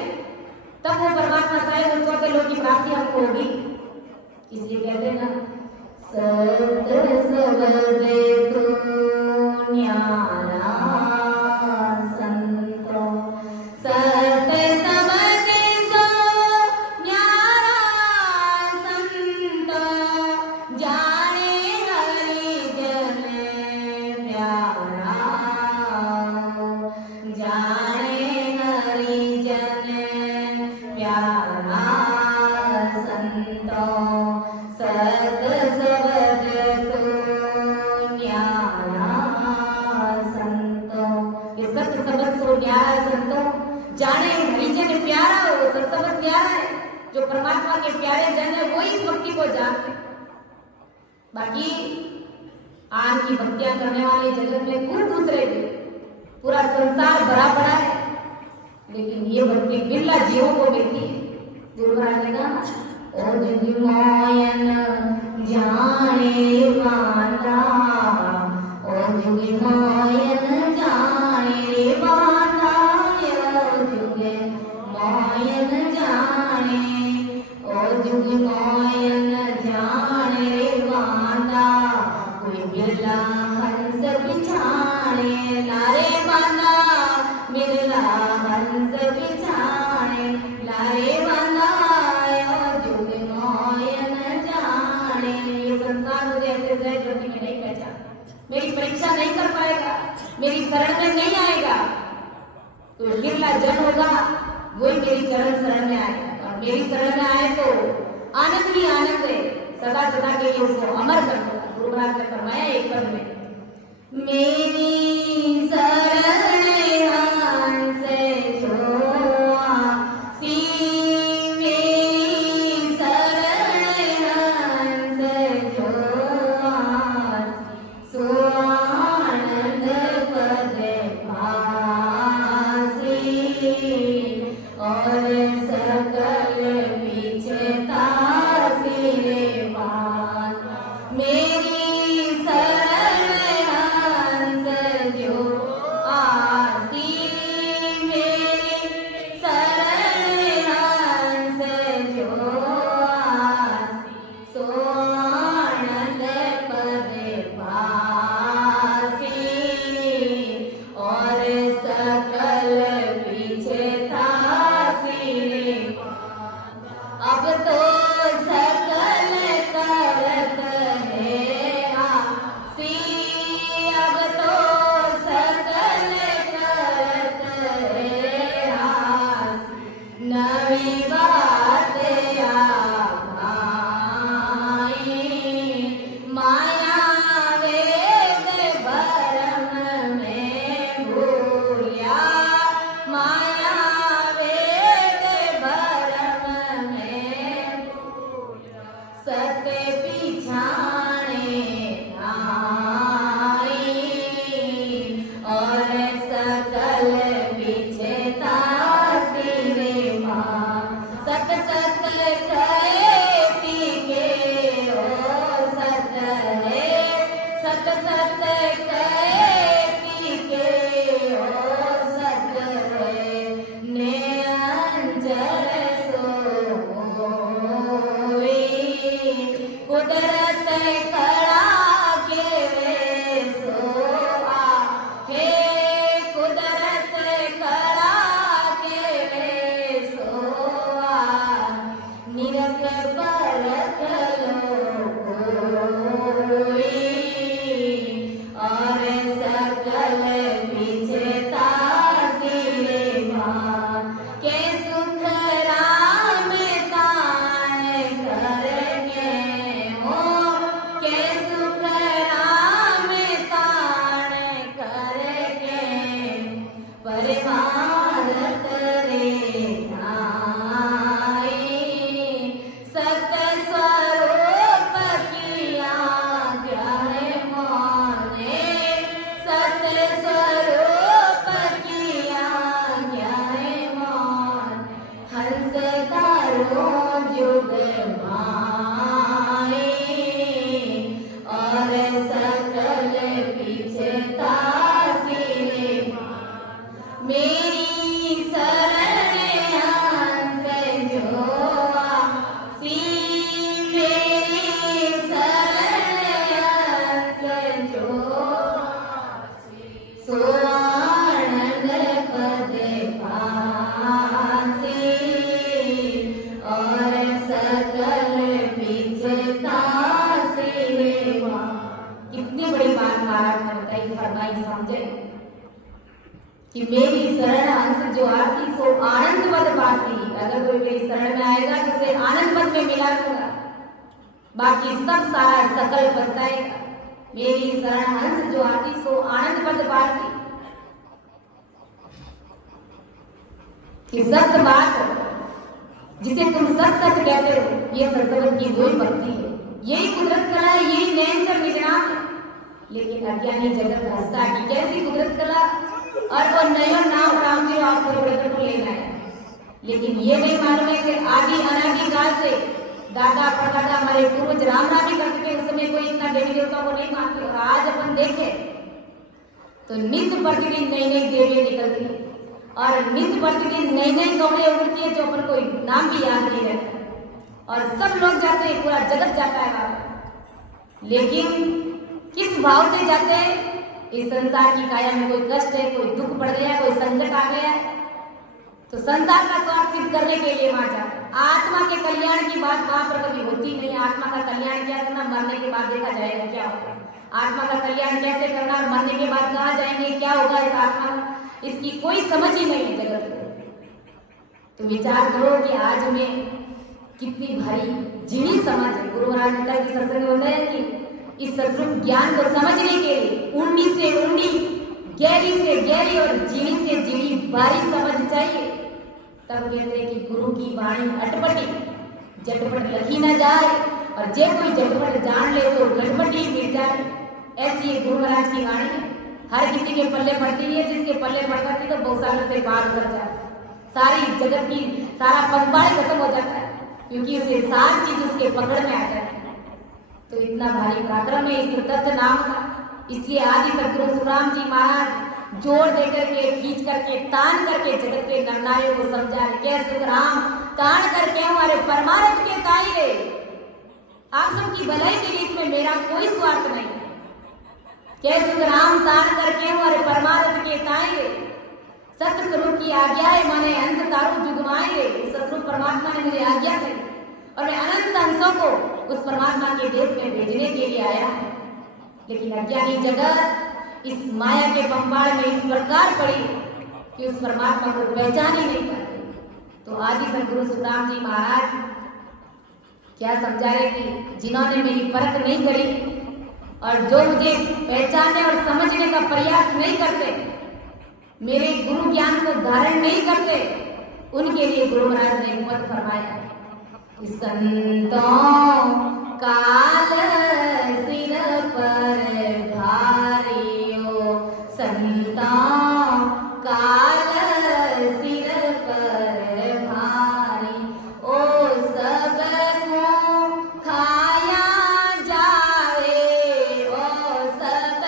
तब वो परमात्मा शायद उस चौथे लोक की प्राप्ति हमको होगी। इसलिए कहते हैं ना, सत सबदे तू न्यारा संतो, सत सबदे सो न्यारा संतो, जाने हरि जन प्यारा, जाने हरि जन प्यारा संतो, सत सबद तो न्यारा संतो। ये सत्य सबद सो न्यारा संतो, जाने हरिजन प्यारा हो। सत्य सबद प्यारा है, जो परमात्मा के प्यारे जन है वो इस भक्ति को जानते। बाकी आज की भक्तियां करने वाले जगत में खूब दूसरे थे, पूरा संसार भरा पड़ा है, लेकिन ये भक्ति बिरला जीवों को मिलती है। गुरु महाराज ने कहा, ओ जुगमायन जाने बांधा, ओ जुगमायन जाने बांधा, ओ जुगमायन जाने, ओ जुगमायन जाने बांधा, कोई बिरला हंस बिछाने, लारे बांधा बिरला हंस बिछाने, लारे बांधा मेरी परीक्षा नहीं कर पाएगा, मेरी शरण में नहीं आएगा, तो बिरला जन होगा वही मेरी चरण शरण में आएगा। और मेरी शरण में आए तो आनंद ही आनंद है, सदा सदा के लिए उसको अमर कर दूंगा। गुरु महाराज ने फरमाया एक पद में, मेरी शरण हंस छोआ सी, मेरी शरण हंस छोआ सो आनंद पद पासी, और सकल विचता सिरे पान। मेरी शरण हंस जो कहती के ओ सकरे ने अंजर सोई कुदरत कड़ा के वे सोआ हे कुदरत कड़ा के वे सोआ निरख परख लो कोई और सकल पीछे तासीरे मां के सुख राम तान करके हो के सुख राम तान करके परिवारत रे नाई सत स्वरूप किया ग्रह माने सत स्वरूप किया ग्रह मान हंस तारो जुग माए और सकल पीछे तासीरे मेरी शरण हंस जोआ सी मेरी शरण हंस जोआ सोआनंद पद पासे और सकल पीछे तासीरे मां। कितनी बड़ी बात महाराज ने बताई फरमाई समझे कि मेरी शरण हंस जो आसी सो आनंद पद पासी। अगर कोई मेरी शरण में आएगा तो उसे आनंद पद में मिला दूंगा, बाकी सब सारा सकल पछताएगा। मेरी शरण हंस जो आसी सो आनंद पद पासी। कि सत्य बात जिसे तुम सच सच कहते हो ये संसर्ग की दो ही भक्ति है, यही कुदरत कला है, यही नैनचर निजनाम है। लेकिन अज्ञानी जगत हंसता कि कैसी कुदरत कला और वो नयो नाम राम जी आपको बड़े को लेना है। लेकिन ये नहीं मालूम है कि आदि अनादि काल से दादा परदादा हमारे पूर्वज राम नाम ही करते थे, उस समय कोई इतना देवी देवता को नहीं मानते। और आज अपन देखें तो नित्य प्रतिदिन नई नई देवियां निकलती है और नित्य प्रतिदिन नई नई कौड़ियां उड़ती है जो अपन को नाम भी याद नहीं रहता और सब लोग जाते हैं, पूरा जगत जाता है वहां। लेकिन किस भाव से जाते हैं? इस संसार की काया में कोई कष्ट है, कोई दुख पड़ गया, कोई संकट आ गया तो संसार का स्वार्थ सिद्ध करने के लिए वहां जाते। आत्मा के कल्याण की बात वहां पर कभी होती नहीं। आत्मा का कल्याण क्या करना, मरने के बाद देखा जाएगा क्या होगा। आत्मा का कल्याण कैसे करना और मरने के बाद कहाँ जाएंगे, क्या होगा इस आत्मा का, इसकी कोई समझ ही नहीं है जगत को। तो विचार करो कि आज में कितनी भारी जीनी समझ है। गुरु महाराज पिता की सत्संग होता है कि इस सत्संग ज्ञान को समझने के लिए ऊंडी से ऊंडी, गहरी से गहरी और जीनी से जीनी भारी समझ चाहिए। तब कहते हैं कि गुरु की वाणी अटपटी झटपट लखी न जाए और जे कोई झटपट जान ले तो गटपट ही मिट जाए। ऐसी ये गुरु महाराज की वाणी है। हर किसी के पल्ले पड़ती है, जिसके पल्ले पड़ जाती तो बहुत सालों से पार उतर जाए, सारी जगत की सारा पंखवाड़ खत्म हो जाता है क्योंकि उसे सारी चीज उसके पकड़ में आ जाती है। तो इतना भारी पराक्रम है इस तत्व नाम का। इसलिए आदि सदगुरु सुराम जी महाराज जोर देकर के, खींच करके, तान करके जगत के नरनारियों को समझा के सुख राम तान करके हमारे परमार्थ के ताई रे। आप सबकी भलाई के लिए इसमें मेरा कोई स्वार्थ नहीं है। कैसे राम तान करके हमारे परमार्थ के ताई रे। सत्य स्वरूप की आज्ञा है, माने अंत तारू जुगमाएंगे। सतरूप परमात्मा ने मुझे आज्ञा दी और मैं अनंत अंशों को उस परमात्मा के देश में भेजने के लिए आया। लेकिन अज्ञानी जगत इस माया के पंबाड़ में इस प्रकार पड़ी कि उस परमात्मा को पहचान ही नहीं पाते। तो आदि सदगुरु सुखराम जी महाराज क्या समझा रहे कि जिन्होंने मेरी परख नहीं करी और जो मुझे पहचानने और समझने का प्रयास नहीं करते, मेरे गुरु ज्ञान को धारण नहीं करते, उनके लिए गुरु महाराज ने हिम्मत फरमाया कि संतों काल सिर पर धारियो, संतों काल सिर पर भारी, ओ सब को खाया जावे, ओ सब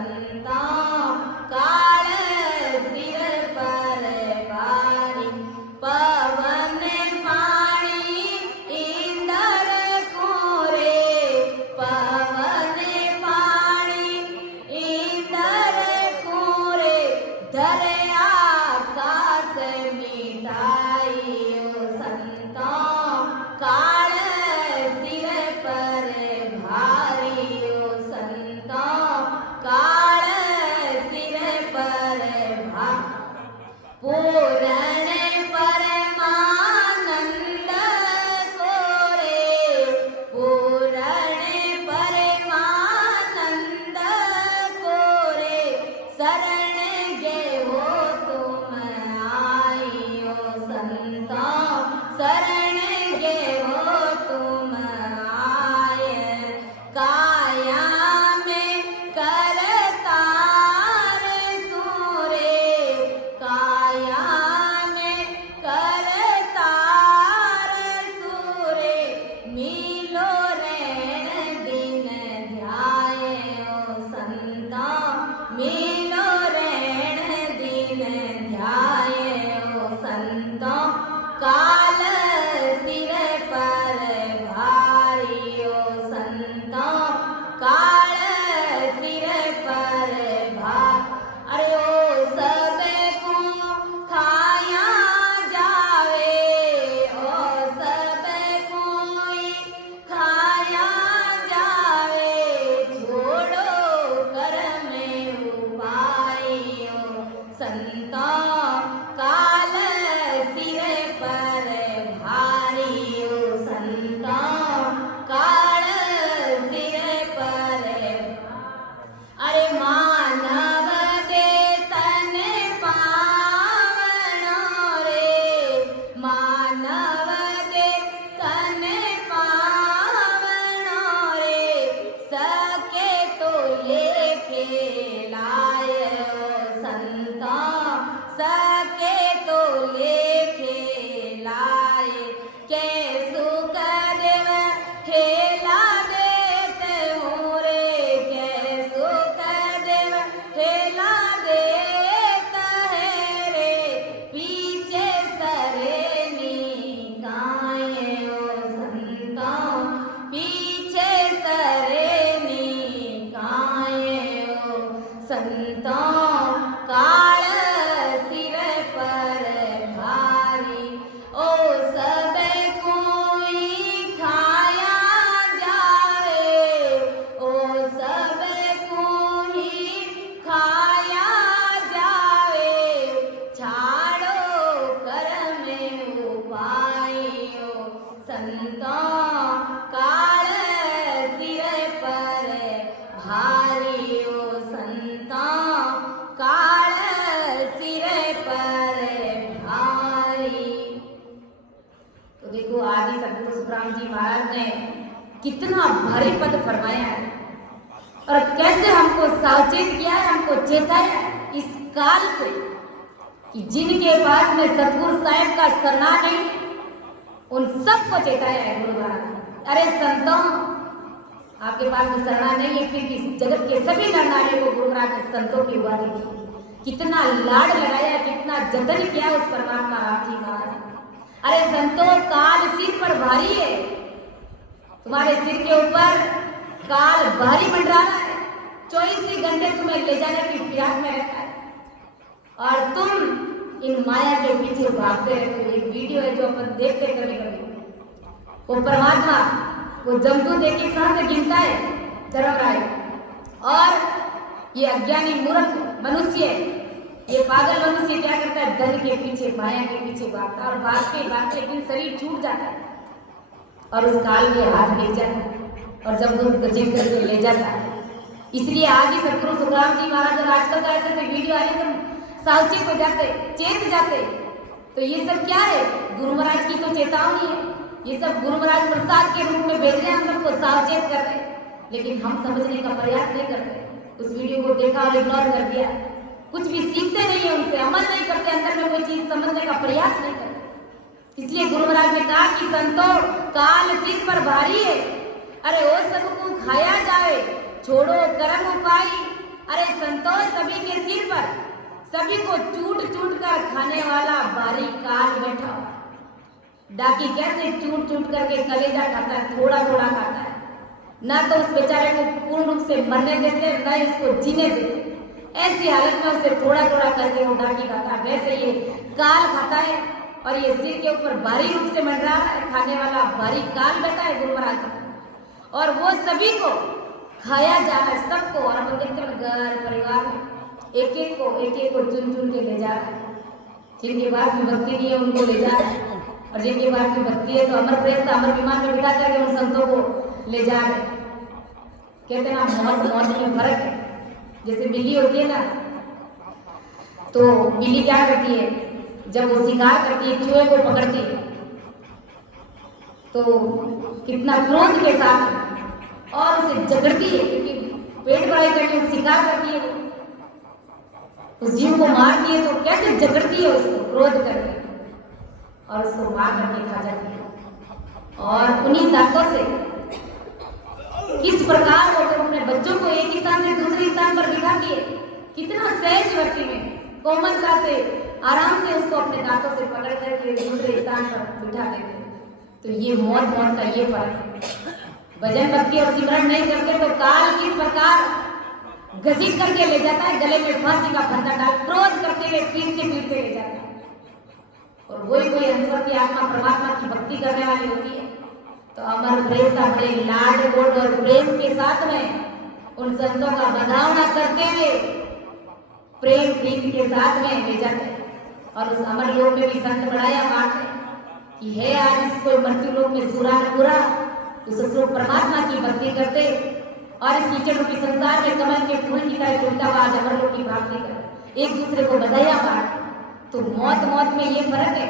संतों काल सिर पर भारी पवन पानी इंदर कोरे पवन पानी इंदर कोरे धरे आकाश मिटाई ओ संतों काल सिर पर भारी ओ संतों काल सिर पर पूर्ण परमानंद कोरे पूर्ण परमानंद कोरे शरण गे हो तुम आई ओ संतों शरण गे हो तुम आए काया में करतार सूरे काया में करतार सूरे मिलो रैन दिन ध्याए ओ संतों मिलो रैन दिन ध्याए ओ संतों काल सिर पर भारी ओ संतों काल सिर पर अरे ओ सब को खाया जावे ओ सब कोई खाया जावे छोड़ो कर्म उपाय ओ संतों काल सिर पर भारी ओ संतों काल सिर पर अरे मानव दे तन पावनो रे मानव दे तन पावनो रे सके तो लेके लाए ओ संतों सके तो लेके लाए के सुख देव हेला देते हो रे के सुख देव हेला देता है रे पीछे सरेनी गाए ओ संतों पीछे सरेनी गाए ओ संतों काल सिर पर भारी ओ सब कोई खाया जाए ओ सब कोई खाया जाए छाड़ो कर्म उपाय ओ संतों काल सिर पर भारी ओ संतों काल सिर पर भारी। तो देखो आगे सतगुरु सुखराम जी महाराज ने कितना भारी पद फरमाया है और कैसे हमको सावचेत किया है हमको चेताया है इस काल से कि जिनके पास में सतगुरु साहिब का सरना नहीं उन सबको चेताया है गुरु महाराज। अरे संतों आपके पास में सरना नहीं है फिर भी जगत के सभी नर नारियों को गुरु महाराज ने संतों की उपाधि दी कितना लाड लगाया कितना जतन किया उस परमात्मा राम जी महाराज। अरे संतों काल सिर पर भारी है तुम्हारे सिर के ऊपर काल भारी मंडरा रहा है 24 घंटे तुम्हें ले जाने की फिराक में रहता है और तुम इन माया के पीछे भागते रहते हो। एक वीडियो है जो अपन देखते कभी कभी वो परमात्मा वो जमदू देख के सांसें गिनता है धर्मराय और ये अज्ञानी मूर्ख मनुष्य ये पागल मनुष्य क्या करता है धन के पीछे माया के पीछे भागता है और भागते लेकिन शरीर छूट जाता है और उस काल के हाथ ले जाता है और जब वो गजब करके ले जाता है। इसलिए आगे सतगुरु सुखराम जी महाराज और आजकल का ऐसे वीडियो आ रहे तो सावचेत हो जाते चेत जाते। तो ये सब क्या है गुरु महाराज की तो चेतावनी है ये सब गुरु महाराज प्रसाद के रूप में भेज रहे हैं हम सबको सावचेत कर रहे हैं लेकिन हम समझने का प्रयास नहीं करते। उस वीडियो को देखा और इग्नोर कर दिया कुछ भी सीखते नहीं है उनसे अमल नहीं करते अंदर में कोई चीज समझने का प्रयास नहीं करते। इसलिए गुरु महाराज ने कहा कि संतों काल सिर पर भारी है अरे वो सबको खाया जाए छोड़ो कर्म उपाय अरे संतोष सभी के सिर पर सभी को चूट चूट कर खाने वाला भारी काल बैठा हुआ। डाकी कैसे चूट चूट करके कलेजा खाता है, थोड़ा थोड़ा खाता है, ना तो उस बेचारे को पूर्ण रूप से मरने देते, ना ही उसको जीने देते। ऐसी हालत में उसे थोड़ा थोड़ा करके वो डाकी खाता है। वैसे ये काल खाता है और ये सिर के ऊपर भारी रूप से मंडरा है, खाने वाला भारी काल बैठा है गुरु महाराज का। और वो सभी को खाया जा रहा है, सबको। और हम देखते हैं घर परिवार में एक एक को चुन चुन के ले जा रहा है। जिनके पास में भक्ति नहीं है उनको ले जा रहा है, और जिनके पास में भक्ति है तो अमर प्रेस अमर विमान में बिठा करके उन संतों को ले जा रहे। कहते ना मौत में फर्क है। जैसे बिल्ली होती है ना, तो बिल्ली क्या करती है, जब वो शिकार करती है, चूहे को पकड़ती है, तो कितना क्रोध के साथ और उसे जकड़ती है, क्योंकि पेट भराई करके शिकार करती है, उस जीव को मारती है, तो कैसे जकड़ती है उसको क्रोध करके और उसको मार करके खा जाती है। और उन्हीं दांतों से किस प्रकार वो अपने बच्चों को एक स्थान से दूसरे स्थान पर बिठा के कितना सहज व्यक्ति में कोमलता से आराम से उसको अपने दांतों से पकड़ करके दूसरे स्थान पर बिठा देते। तो ये मौत का ये फर्क है। भजन भक्ति और सिमरन नहीं करते तो काल किस प्रकार घसीट करके ले जाता है, गले में फांसी का फंदा डाल क्रोध करते हुए पीटते पीटते ले जाता है। और वही कोई अंतर की आत्मा परमात्मा की भक्ति करने वाली होती है तो अमर प्रेम का बड़े लाड बोध और प्रेम के साथ में उन संतों का बधावना करते हुए प्रेम प्रीति के साथ में ले जाते हैं। और उस अमर लोक में भी संत बढ़ाया मारते कि है आज इसको मृत्यु लोक में सुरा न पूरा, उस स्वरूप परमात्मा की भक्ति करते और इस कीचड़ रूपी संसार में कमल के फूल की तरह खिलता हुआ आज अमर लोक की प्राप्ति कर एक दूसरे को बधाया मारते। तो मौत में ये फर्क है।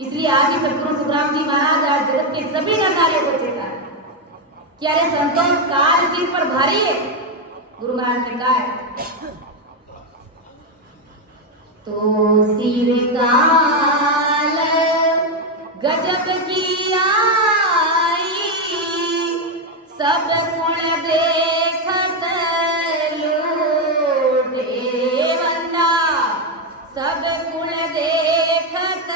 इसलिए आज ही सदगुरु सुखराम जी महाराज आज जगत के सभी नरनारियों को चेता है कि अरे संतों काल सिर पर भारी है। गुरु महाराज ने कहा है तो सिर काल गजब की आई, सब गुण देखत लूटे बंदा, सब गुण देखत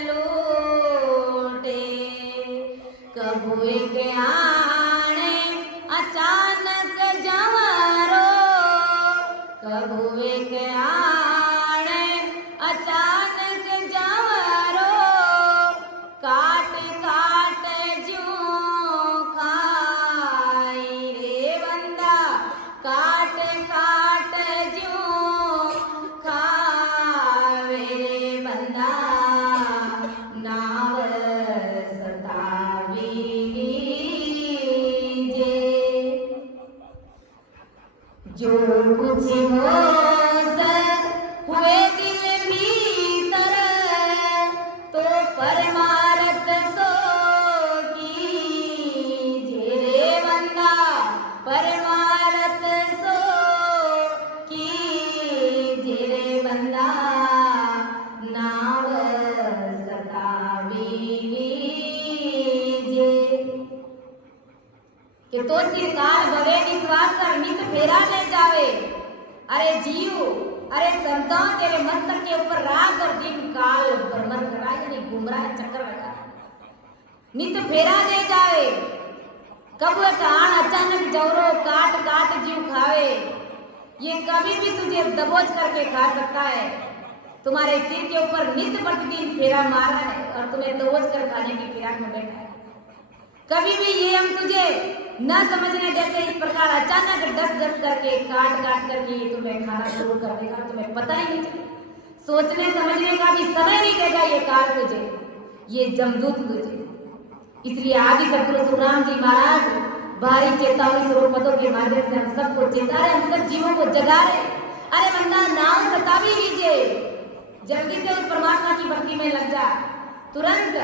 लूटे। कबू एक आणे अचानक जवारो, कबू एक आणे अचानक जवारो, काट काट ज्यों खाई रे बंदा, काट काट ज्यों खावे रे बंदा, नाव सतावी लीजे। जो कुछ हो हुए दिल भीतर तो परमारथ सो कीजे रे बंदा, परमारथ सो कीजे रे बंदा, नाव सतावी लीजे। कि तो सिर काल भवे विश्वास कर नित फेरा ले जावे। अरे जीव, अरे संतों तेरे मस्तक के ऊपर रात और दिन काल भ्रमण करा, यानी गुमराह चक्कर लगा, नित फेरा दे जावे। कब वह कान अचानक जवरो काट काट जीव खावे। ये कभी भी तुझे दबोच करके खा सकता है। तुम्हारे सिर के ऊपर नित प्रतिदिन फेरा मारा है और तुम्हें दबोच कर खाने की फिराक में बैठा है। कभी भी ये हम तुझे न समझने देते, इस प्रकार अचानक डस डस करके काट काट करके ये तुम्हें खाना शुरू कर देगा, तुम्हें पता ही नहीं चलेगा। सोचने समझने का भी समय नहीं देगा ये काल तुझे, ये जमदूत तुझे। इसलिए आदि सदगुरु सुखराम जी महाराज भारी चेतावनी स्वरूप पदों के माध्यम से हम सबको चेता रहे, हम सब जीवों को जगा रहे। अरे बंदा नाम सतावी लीजिए, जल्दी से उस परमात्मा की भक्ति में लग जा, तुरंत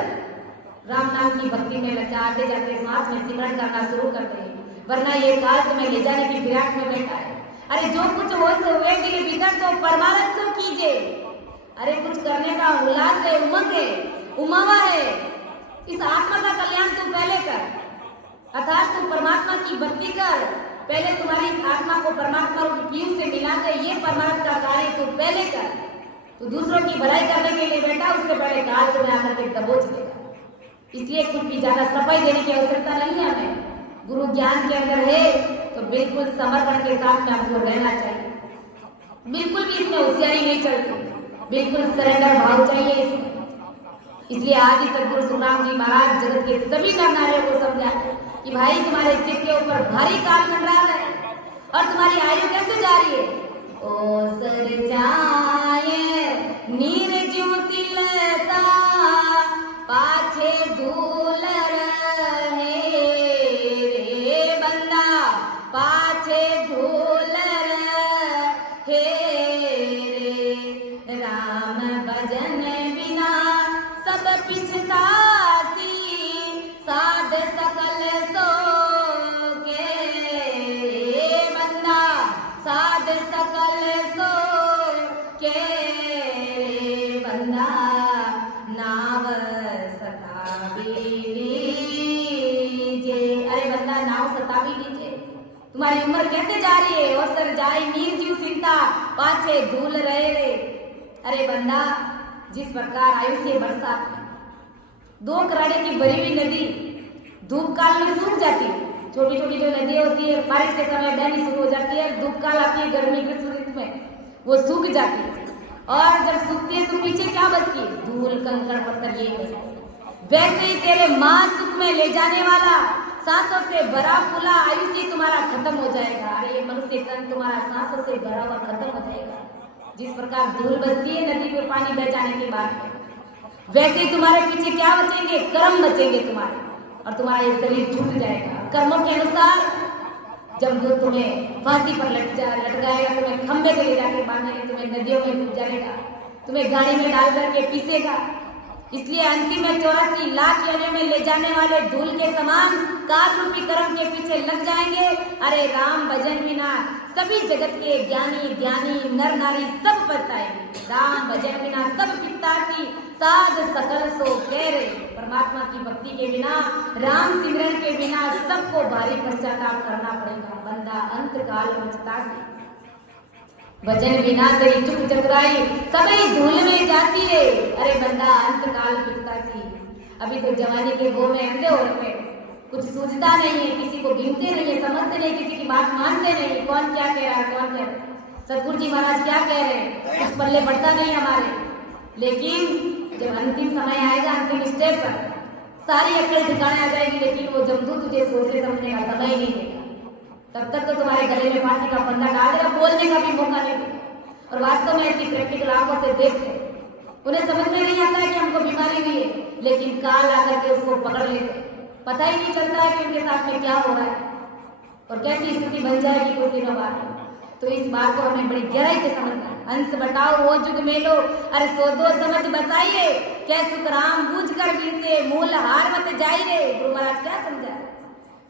राम नाम की भक्ति में लग जा, आते जाते श्वास में सिमरन करना शुरू कर दे, वरना ये काल तुम्हें ले जाने की फिराक में बैठा है। अरे जो कुछ हो सो वे के भीतर तो परमारथ तो कीजिए। अरे कुछ करने का उल्लास है, उमंग है, उमावा है, इस आत्मा का कल्याण तू पहले कर, अर्थात तू परमात्मा की भक्ति कर पहले तुम्हारी इस आत्मा को परमात्मा रूपी पीयूष से मिला दे। ये परमात्मा का कार्य तू पहले कर। तू दूसरों की भलाई करने के लिए बैठा, उससे पहले काल तुम्हें आकर के दबोच देगा। इसलिए कुछ भी ज्यादा सफाई देने की आवश्यकता नहीं है हमें। गुरु ज्ञान के अंदर है तो बिल्कुल समर्पण के साथ में हमको रहना चाहिए। बिल्कुल भी इसमें होशियारी नहीं चलती, बिल्कुल सरेंडर भाव चाहिए इसमें। इसलिए आज ही सदगुरु सुखराम जी महाराज जगत के सभी नर नारियों को समझाए कि भाई तुम्हारे सिर के ऊपर भारी काल मंडरा है और तुम्हारी आयु कैसे जा रही है। ओ सर जाए नीरज्यों सिलता पाछे धूल रहे रे बंदा, पाछे धूल रहे रे। राम भजन बिना सब पिछतासी, साध सकल सो के बंदा, साध सकल सो के बंदा। नाव सतावी लीजे, अरे बंदा नाव सतावी लीजे। तुम्हारी उम्र कैसे जा रही है। ओ सर जाए नीर जीव चिंता पाछे धूल रहे रे। अरे बंदा, जिस प्रकार आयु से बरसात में 2 कराड़े की भरी हुई नदी धूप काल में सूख जाती है। छोटी छोटी जो नदी होती है बारिश के समय बहनी शुरू हो जाती है, धूप काल आती है गर्मी के ऋतु में वो सूख जाती है। और जब सूखती है तो पीछे क्या बचती है, धूल कंकड़ पत्थर ये बचते हैं। वैसे ही तेरे मां सुख में ले जाने वाला सांसों से भरा फूला आयुष्य तुम्हारा खत्म हो जाएगा। अरे ये मनुष्य तन तुम्हारा सांसों से भरा हुआ खत्म हो जाएगा। जिस प्रकार धूल बचती है नदी में पानी बह जाने के बाद, वैसे ही तुम्हारे पीछे क्या बचेंगे, कर्म बचेंगे तुम्हारे, और तुम्हारा ये शरीर छूट जाएगा। कर्मों के अनुसार जब वो तुम्हें फांसी पर लटकाएगा, तुम्हें खंबे से ले जाके बांधेगा, तुम्हें नदियों में डूब जाएगा, तुम्हें गाड़ी में डाल करके पीसेगा। इसलिए अंतिम में 84 लाख योनियों में ले जाने वाले धूल के समान काल रूपी कर्म के पीछे लग जाएंगे। अरे राम भजन बिना सभी जगत के ज्ञानी ज्ञानी नर नारी सब पछताएंगे। राम भजन बिना सब पितासी साध सकल सो कह रहे। परमात्मा की भक्ति के बिना, राम सिमरन के बिना सबको भारी पश्चाताप करना पड़ेगा। बंदा अंत काल पछतासी, भजन बिना तेरी चुप चतुराई सभी धूल में जाती है। अरे बंदा अंत काल पछतासी। अभी तो जवानी के वो में अंधे हो रखे, कुछ सूझता नहीं है, किसी को गिनते नहीं है, समझते नहीं, किसी की बात मानते नहीं। कौन क्या कह रहा है, कौन कह रहा है, सतगुरु जी महाराज क्या कह रहे हैं, कुछ पल्ले पड़ता नहीं हमारे। लेकिन जब अंतिम समय आएगा, अंतिम स्टेप पर सारी अक्ल ठिकाने आ जाएगी, लेकिन वो जमदूत तुझे सोचने समझने का समय ही नहीं देगा। तब तक तो तुम्हारे गले में फांसी का फंदा डाल देगा, बोलने का भी मौका नहीं देगा। और वास्तव में ऐसी प्रैक्टिकल आंखों से देखते, उन्हें समझ में नहीं आता है कि हमको बीमारी हुई है, लेकिन काल आकर के उसको पकड़ लेते, पता ही नहीं चलता है कि उनके साथ में क्या हो रहा है और कैसी स्थिति बन जाएगी कुछ दिनों बाद। तो इस बात को हमें बड़ी गहराई से समझना है। अंश बटाओ वो जुग मेलो, अरे सो दो समझ बसाइए, क्या सुखराम बूझ कर भी से मूल हार मत जाई रे। गुरु महाराज क्या समझा,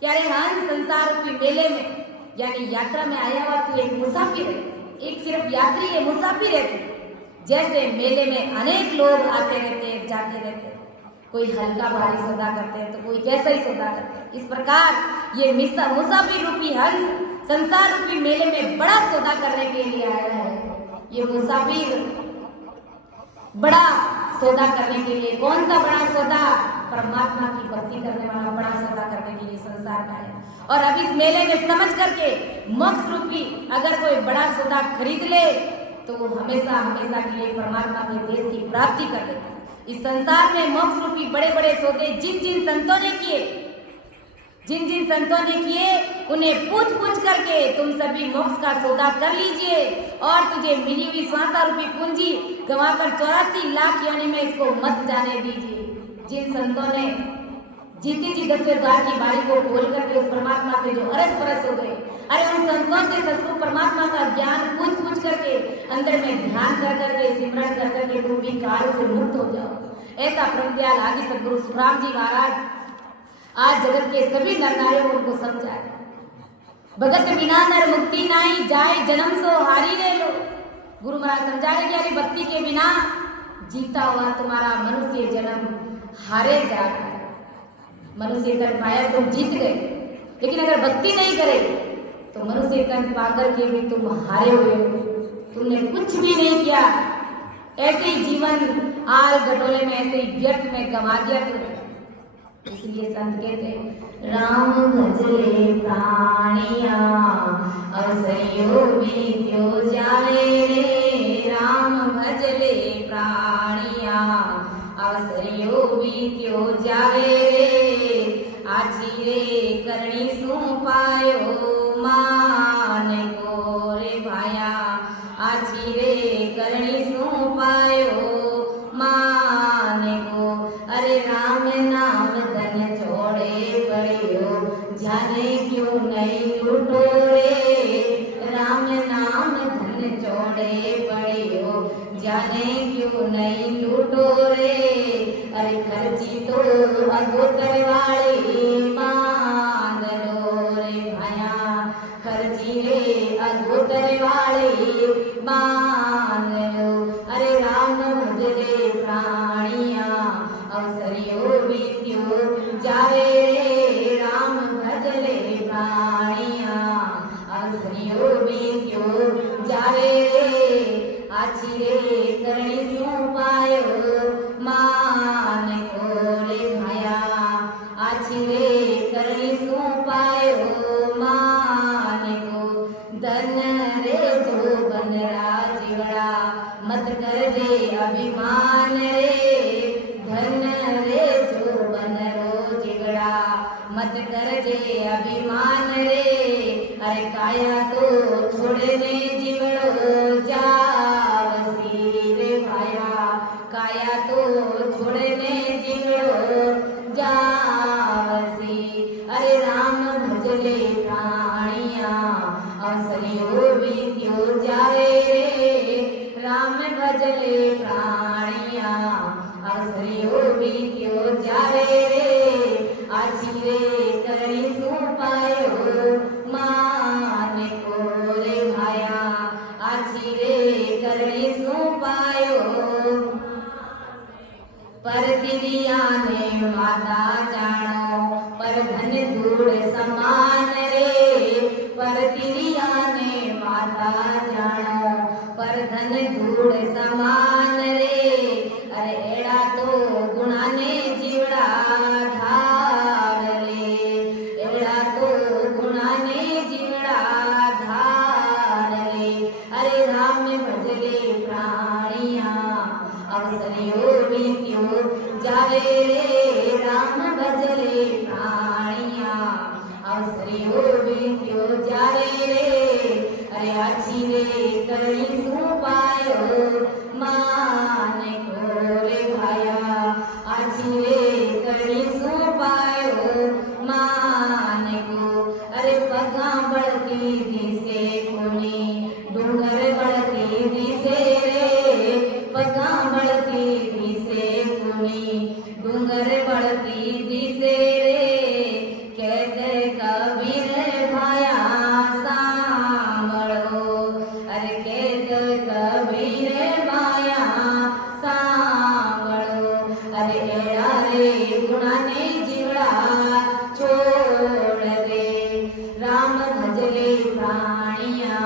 क्या रे हंस संसार की मेले में, यानी यात्रा में आया हुआ तू एक मुसाफिर है, एक सिर्फ यात्री है, मुसाफिर है तू। जैसे मेले में अनेक लोग आते रहते हैं, जाते रहते हैं, कोई हल्का भारी सौदा करते हैं तो कोई कैसा ही सौदा करते हैं। इस प्रकार ये मुसाफिर रूपी हंस संसार रूपी मेले में बड़ा सौदा करने के लिए आया है। ये मुसाफिर बड़ा सौदा करने के लिए, कौन सा बड़ा सौदा, परमात्मा की भक्ति करने वाला बड़ा सौदा करने के लिए संसार में आया। और अब इस मेले में समझ करके मोक्ष रूपी अगर कोई बड़ा सौदा खरीद ले तो वो हमेशा हमेशा के लिए परमात्मा के देश की प्राप्ति कर लेता है। इस संसार में मोक्ष रूपी बड़े बड़े सौदे जिन जिन संतों ने किए, जिन जिन संतों ने किए, उन्हें पूछ पूछ करके तुम सभी मोक्ष का सौदा कर लीजिए और तुझे मिली हुई श्वासा रूपी पूंजी गंवाकर 84 लाख योनि में इसको मत जाने दीजिए। जिन संतों ने जीती जी 10वें द्वार की बारी को खोल करके उस परमात्मा से जो अरस परस हो गए, अरे उन संतों से ससुर परमात्मा का ज्ञान पूछ पूछ करके अंदर में ध्यान कर करके सिमरन कर करके तुम भी काल से मुक्त हो जाओ। ऐसा ब्रह्मदयाल आदि सदगुरु सुखराम जी महाराज आज जगत के सभी नर नारियों को उनको समझाए। भगत बिना नर मुक्ति नाई, जाए जन्म सो हारी ले लो। गुरु महाराज समझा रहे कि अरे भक्ति के बिना जीता हुआ तुम्हारा मनुष्य जन्म हारे जा रहा है। मनुष्य जन्म पाया तुम जीत गए, लेकिन अगर भक्ति नहीं करे तो मनुष्य तन पाकर के भी तुम हारे हुए हो, तुमने कुछ भी नहीं किया, ऐसे ही जीवन आल गटोले में ऐसे ही व्यर्थ में गंवा दिया तुम। इसलिए संत कहते राम भजले प्राणिया अवसरियो बीत्यो जावे रे, राम भजले प्राणिया अवसरियो बीत्यो जावे रे, आछी रे करणी सू पायो मान को रे भाया, आछी रे करणी सू पायो मान को। अरे राम नाम धन छोड़े पड़ियो, जाने क्यों नहीं लूटो रे, राम नाम धन छोड़े पड़ियो, जाने क्यों नहीं लूटो रे। अरे खर्ची तो अगोतर वाली मान लो रे भाया, खर्ची रे अगोतर वाली मान लो। अरे राम भजले प्राणिया अवसरियो बीत्यो जावे रे, राम भजले प्राणिया अवसरियो बीत्यो जावे रे, आछी रे करणी सू पायो मान को रे भाया, आछी रे करणी सू पायो मान को। धन रे जो बंदरा जीवड़ा मत कर जे अभिमान रे, धन रे जो बनरो जिगड़ा मत कर जे अभिमान रे। अरे काया तो छोड़ने जीवड़ो जावसी रे भाया, काया तो छोड़ने जीवड़ो जावसी। अरे राम भजले प्राणिया अवसरियो बीत्यो जावे रे, राम भजले प्राणिया अवसरियो बीत्यो जावे रे, आछी रे करणी सू पायो मान को रे भाया, आछी रे करणी सू पायो। पर तिरिया ने माता जानो पर धन धूड़ समान रे, पर तिरिया ने माता जानो पर धन धूड़ समान रे। अरे एड़ा तो गुणा ने जीवड़ा धार ले, एड़ा तो गुणा ने जीवड़ा धार ले। अरे राम भजले प्राणिया अवसरियो बीत्यो जावे रे, राम भजले प्राणिया अवसरियो बीत्यो जावे रे। अरे आछी रे करणी सू पायो मान को रे भाया, आछी रे करणी सू पायो मान को। अरे पगा बढ़ती दिसे कोनी डूंगर बढ़ती दिसे रे, पगा बढ़ती दिसे कोनी डूंगर बढ़ती दिसे रे। कहते कबीर भाया सांभळो, अरे कहते कबीर भाया सांभळो। अरे एड़ा रे गुणा ने जीवड़ा छोड़ दे, राम भजले प्राणिया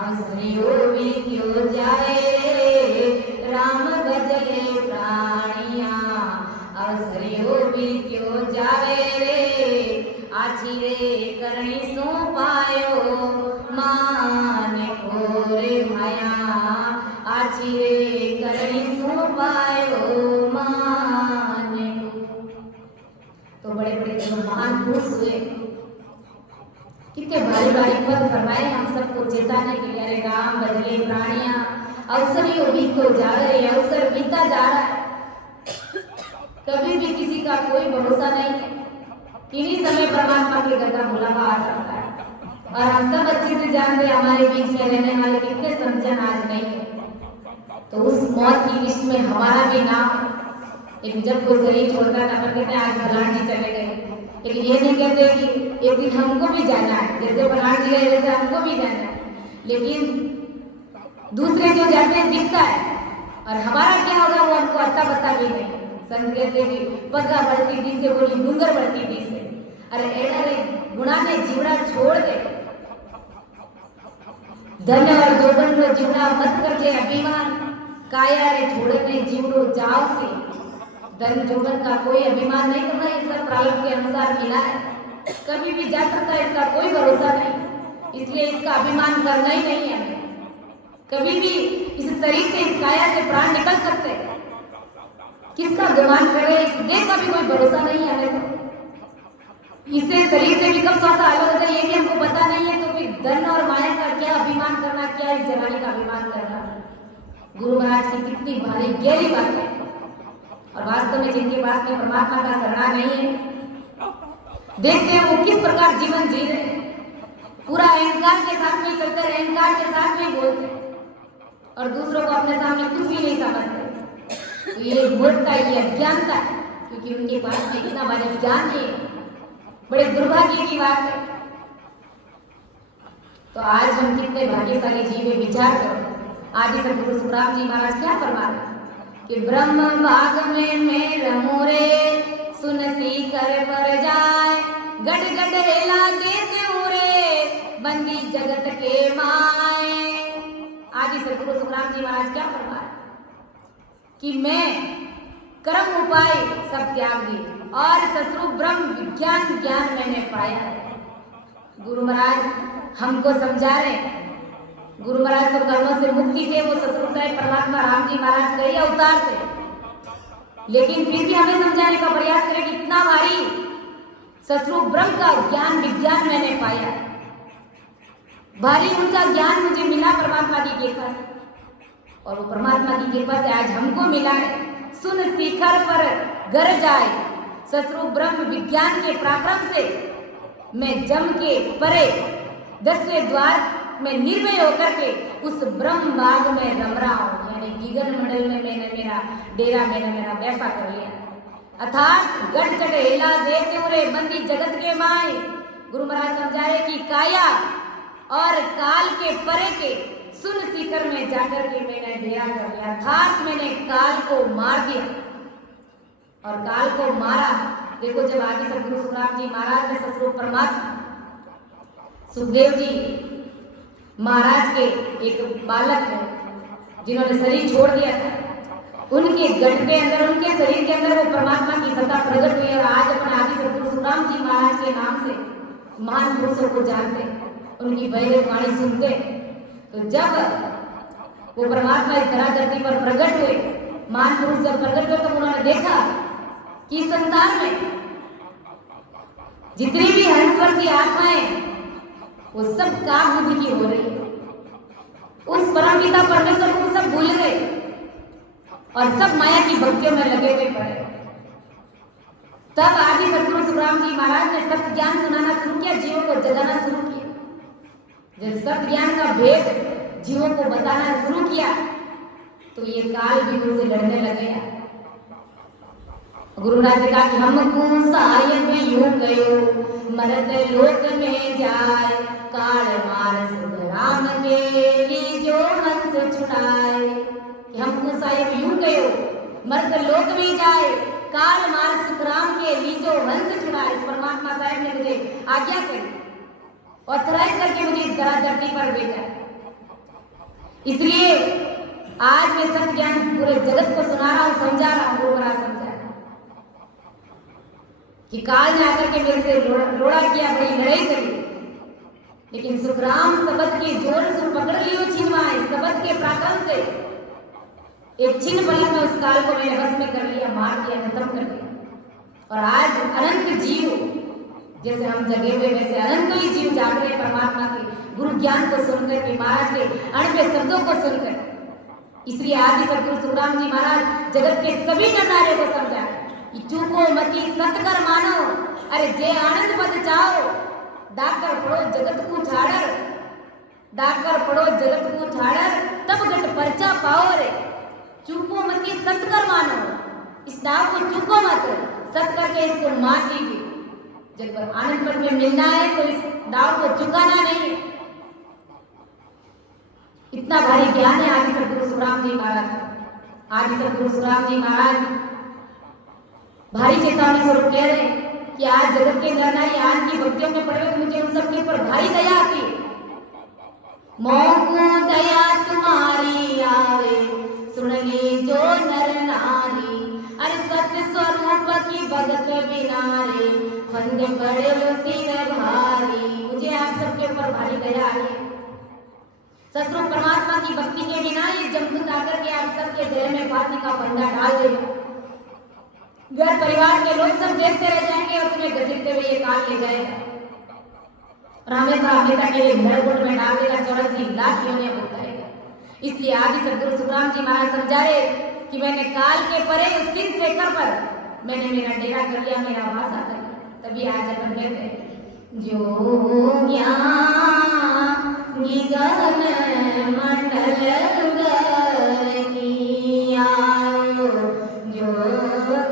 अवसरियो बीत्यो जावे रे, राम भजले प्राणिया अवसरियो बीत्यो जावे रे। आछी रे करणी सू पायो मान को रे भाया, आछी रे करणी सू पायो मान को। तो बड़े बड़े महान पुरुष हुए, कितने भारी भारी पद फरमाए हम सबको चेताने के लिए। अरे राम भजले प्राणिया अवसरियो बीत्यो जावे रे, अवसर बीता जा रहा है, कभी भी किसी का कोई भरोसा नहीं है, किन्हीं समय परमात्मा के घर का बुलावा आ सकता है। और हम सब अच्छे से जानते हैं हमारे बीच में रहने वाले कितने संजन आज नहीं है, तो उस मौत की लिस्ट में हमारा भी नाम। लेकिन जब कोई शरीर छोड़ता है तब कहते हैं आज भगवान जी चले गए, लेकिन ये नहीं कहते कि एक दिन हमको भी जाना है, जैसे भगवान जी गए वैसे हमको भी जाना है। लेकिन दूसरे जो जाते हैं दिखता है, और हमारा क्या होगा वो हमको अता पता भी नहीं। संत कहते कि पगा बढ़ती दी से बोली डूंगर बढ़ती दी से। अरे एड़ा रे गुणा ने जीवड़ा छोड़ दे, धन और जोबन रो जीवड़ा मत करजे अभिमान, काया रे छोड़ने जीवड़ो जाओ से। धन जोबन का कोई अभिमान नहीं करना, ये सब प्रारब्ध के अनुसार मिला है, कभी भी जा सकता है, इसका कोई भरोसा नहीं, इसलिए इसका अभिमान करना ही नहीं है हमें। कभी भी इस शरीर से, इस काया से प्राण निकल सकते हैं, किसका गुमान करे इस देह का भी कोई भरोसा नहीं है हमें। तो इसे शरीर से भी कब श्वास अलग हो जाए ये भी हमको पता नहीं है, तो फिर धन और माया का क्या अभिमान करना, क्या इस जवानी का अभिमान करना। गुरु महाराज की कितनी भारी गहरी बात है, और वास्तव में जिनके पास में परमात्मा का शरणा नहीं है, देखते हैं वो किस प्रकार जीवन जी रहे, पूरा अहंकार के साथ में चलते रहे, अहंकार के साथ में बोलते और दूसरों को अपने सामने कुछ भी नहीं समझते। तो ये मूर्खता, ये अज्ञानता है, क्योंकि उनके पास में इतना बड़ा ज्ञान नहीं है। बड़े दुर्भाग्य की बात है। तो आज हम कितने भाग्यशाली जीव विचार करो। आज सदगुरु सुखराम जी महाराज क्या फरमा रहे कि ब्रह्म भाग में मैं रमू रे, सुन सीकर पर जाए, गट गट हेला देते उरे, बंदी जगत के माए। आज सदगुरु सुखराम जी महाराज क्या फरमा रहे कि मैं कर्म उपाय सब त्याग दी और ससुर ब्रह्म विज्ञान ज्ञान मैंने पाया है। गुरु महाराज हमको समझा रहे, गुरु महाराज तो कर्मों से मुक्ति थे, वो ससुर साहिब परमात्मा राम जी महाराज कई अवतार थे, लेकिन फिर भी हमें समझाने का प्रयास करें कि इतना भारी ससुर ब्रह्म का ज्ञान विज्ञान मैंने पाया, भारी ऊंचा ज्ञान मुझे मिला परमात्मा की कृपा से, और वो परमात्मा की कृपा से आज हमको मिला है। सुन शिखर पर गर जाए, ससुर ब्रह्म विज्ञान के पराक्रम से मैं जम के परे 10वें द्वार में निर्भय होकर के उस ब्रह्म बाग में रम रहा हूं, यानी गगन मंडल में मैंने मेरा डेरा, मैंने मेरा पैसा कर लिया। अर्थात गट गट हेला देते उरे, बंदी जगत के माए। गुरु महाराज समझाए कि काया और काल के परे के सुन शिखर में जाकर के मैंने डेरा कर लिया, अर्थात मैंने काल को मार दिया। और काल को मारा, देखो जब आगे सदगुरु सुखराम जी महाराज ने ससुर परमात्मा सुखदेव जी महाराज के एक बालक है जिन्होंने शरीर छोड़ दिया था, उनके गट के अंदर, उनके शरीर के अंदर वो परमात्मा की सत्ता प्रकट हुई। और आज अपने आदि सदगुरु सुखराम जी महाराज के नाम से महान पुरुषों को जानते, उनकी वैदिक वाणी सुनते। तो जब वो परमात्मा इस धरा धरती पर प्रकट हुए, महान पुरुष जब प्रकट हुए, तो उन्होंने देखा कि संसार में जितनी भी हंसवर की आत्माएं वो सब काम बुद्धि की हो रही है, उस परमपिता परमेश्वर को सब भूल गए और सब माया की भक्तियों में लगे हुए पड़े। तब आदि सदगुरु सुखराम जी महाराज ने सत्य ज्ञान सुनाना शुरू किया, जीवों को जगाना शुरू किया। जब सत्य ज्ञान का भेद जीवों को बताना शुरू किया, तो ये काल भी उनसे लड़ने लगे। गुरु महाराज ने कहा कि हमको सायब यूं गयो, मरत लोक में जाए, काल मार सुखराम के लीजो हंस छुड़ाए। हमको सायब यूं गयो, मरत लोक में जाए, काल मार सुखराम के लीजो हंस छुड़ाए। परमात्मा साहब ने मुझे आज्ञा करी, ऑथराइज करके मुझे इस धरती पर भेजा। इसलिए आज मैं सत्य ज्ञान पूरे जगत को सुना रहा हूं, समझा रहा हूं। गुरु महाराज समझा कि काल ने आकर के मेरे से रोड़ा किया, बड़ी लड़ाई करी, लेकिन सुखराम शब्द के जोर से पकड़ लियो छिनवाए। शब्द के पराक्रम से एक छिन्न पलक में उस काल को मैंने बस में कर लिया, मार दिया, खत्म कर दिया। और आज अनंत जीव, जैसे हम जगे हुए वैसे अनंत ही जीव जाग रहे परमात्मा के गुरु ज्ञान को सुनकर के, महाराज के अणबे शब्दों को सुनकर। इसलिए आदि सदगुरु सुखराम जी महाराज जगत के सभी नरनारियों को समझा कि चूको मती सतकर मानो, अरे जे आनंद पद चाहो, डाकर पड़ो जगत को छाड़र, डाकर पड़ो जगत को छाड़र, तब गट परचा पाओ रे। चूको मती सतकर मानो, इस डाव को चूको मत, सत करके इसको मार दीजिए। जब आनंद पद में मिलना है तो इस डाव को चुकाना नहीं। इतना भारी ज्ञान है आदि सदगुरु सुखराम जी महाराज। आदि सदगुरु सुखराम जी महाराज भारी चेतावनी स्वरूप कह रहे कि आज जगत के नर नारी आज की भक्तियों में पड़े हुए, मुझे उन सबके ऊपर भारी दया आती है, मोको दया तुम्हारी आवे, सुन ली जो नर नारी। अरे सत्य स्वरूप की भगत बिना रे, फंदे पड़े लो सिर भारी। मुझे आप सबके ऊपर भारी दया है। ससुर परमात्मा की भक्ति के बिना ये जमदूत आकर के आप सबके दिल में फांसी का फंदा डाल देगा। घर परिवार के लोग सब देखते रह जाएंगे और तुम्हें घसीटते हुए ये काल ले जाएगा और हमेशा हमेशा के लिए नरकोट में डाल देगा, 84 लाख योनियां भुगताएगा। इसलिए आदि सदगुरु सुखराम जी महाराज समझा रहे कि मैंने काल के परे उस सिंह शेखर पर मैंने मेरा डेरा कर लिया, मेरा वासा कर लिया। तभी आज अपन कहते हैं जो ज्ञान निगम मंडल गरिया, जो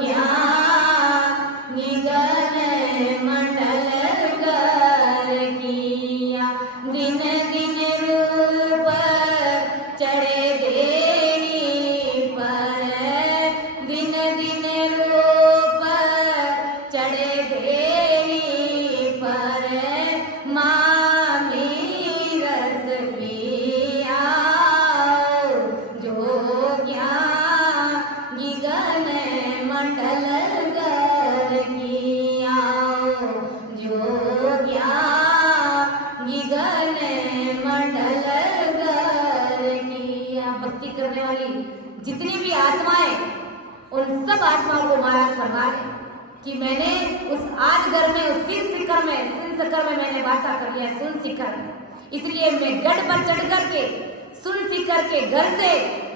ज्ञान निगम मंडल गरिया, दिन दिन रूप चढ़े देही पर, दिन दिन रूप चढ़े देही पर, मामी रस पिया, जो ज्ञान गगन मंडल गरिया, जो ज्ञान गगन मंडल गरिया। भक्ति करने वाली जितनी भी आत्माएं, उन सब आत्माओं को महाराज फरमा रहे कि मैंने उस आजगर में, उस सिंह शिखर में मैंने वासा कर लिया, सुन शिखर में। इसलिए मैं गढ़ पर चढ़ करके सुन शिखर के घर से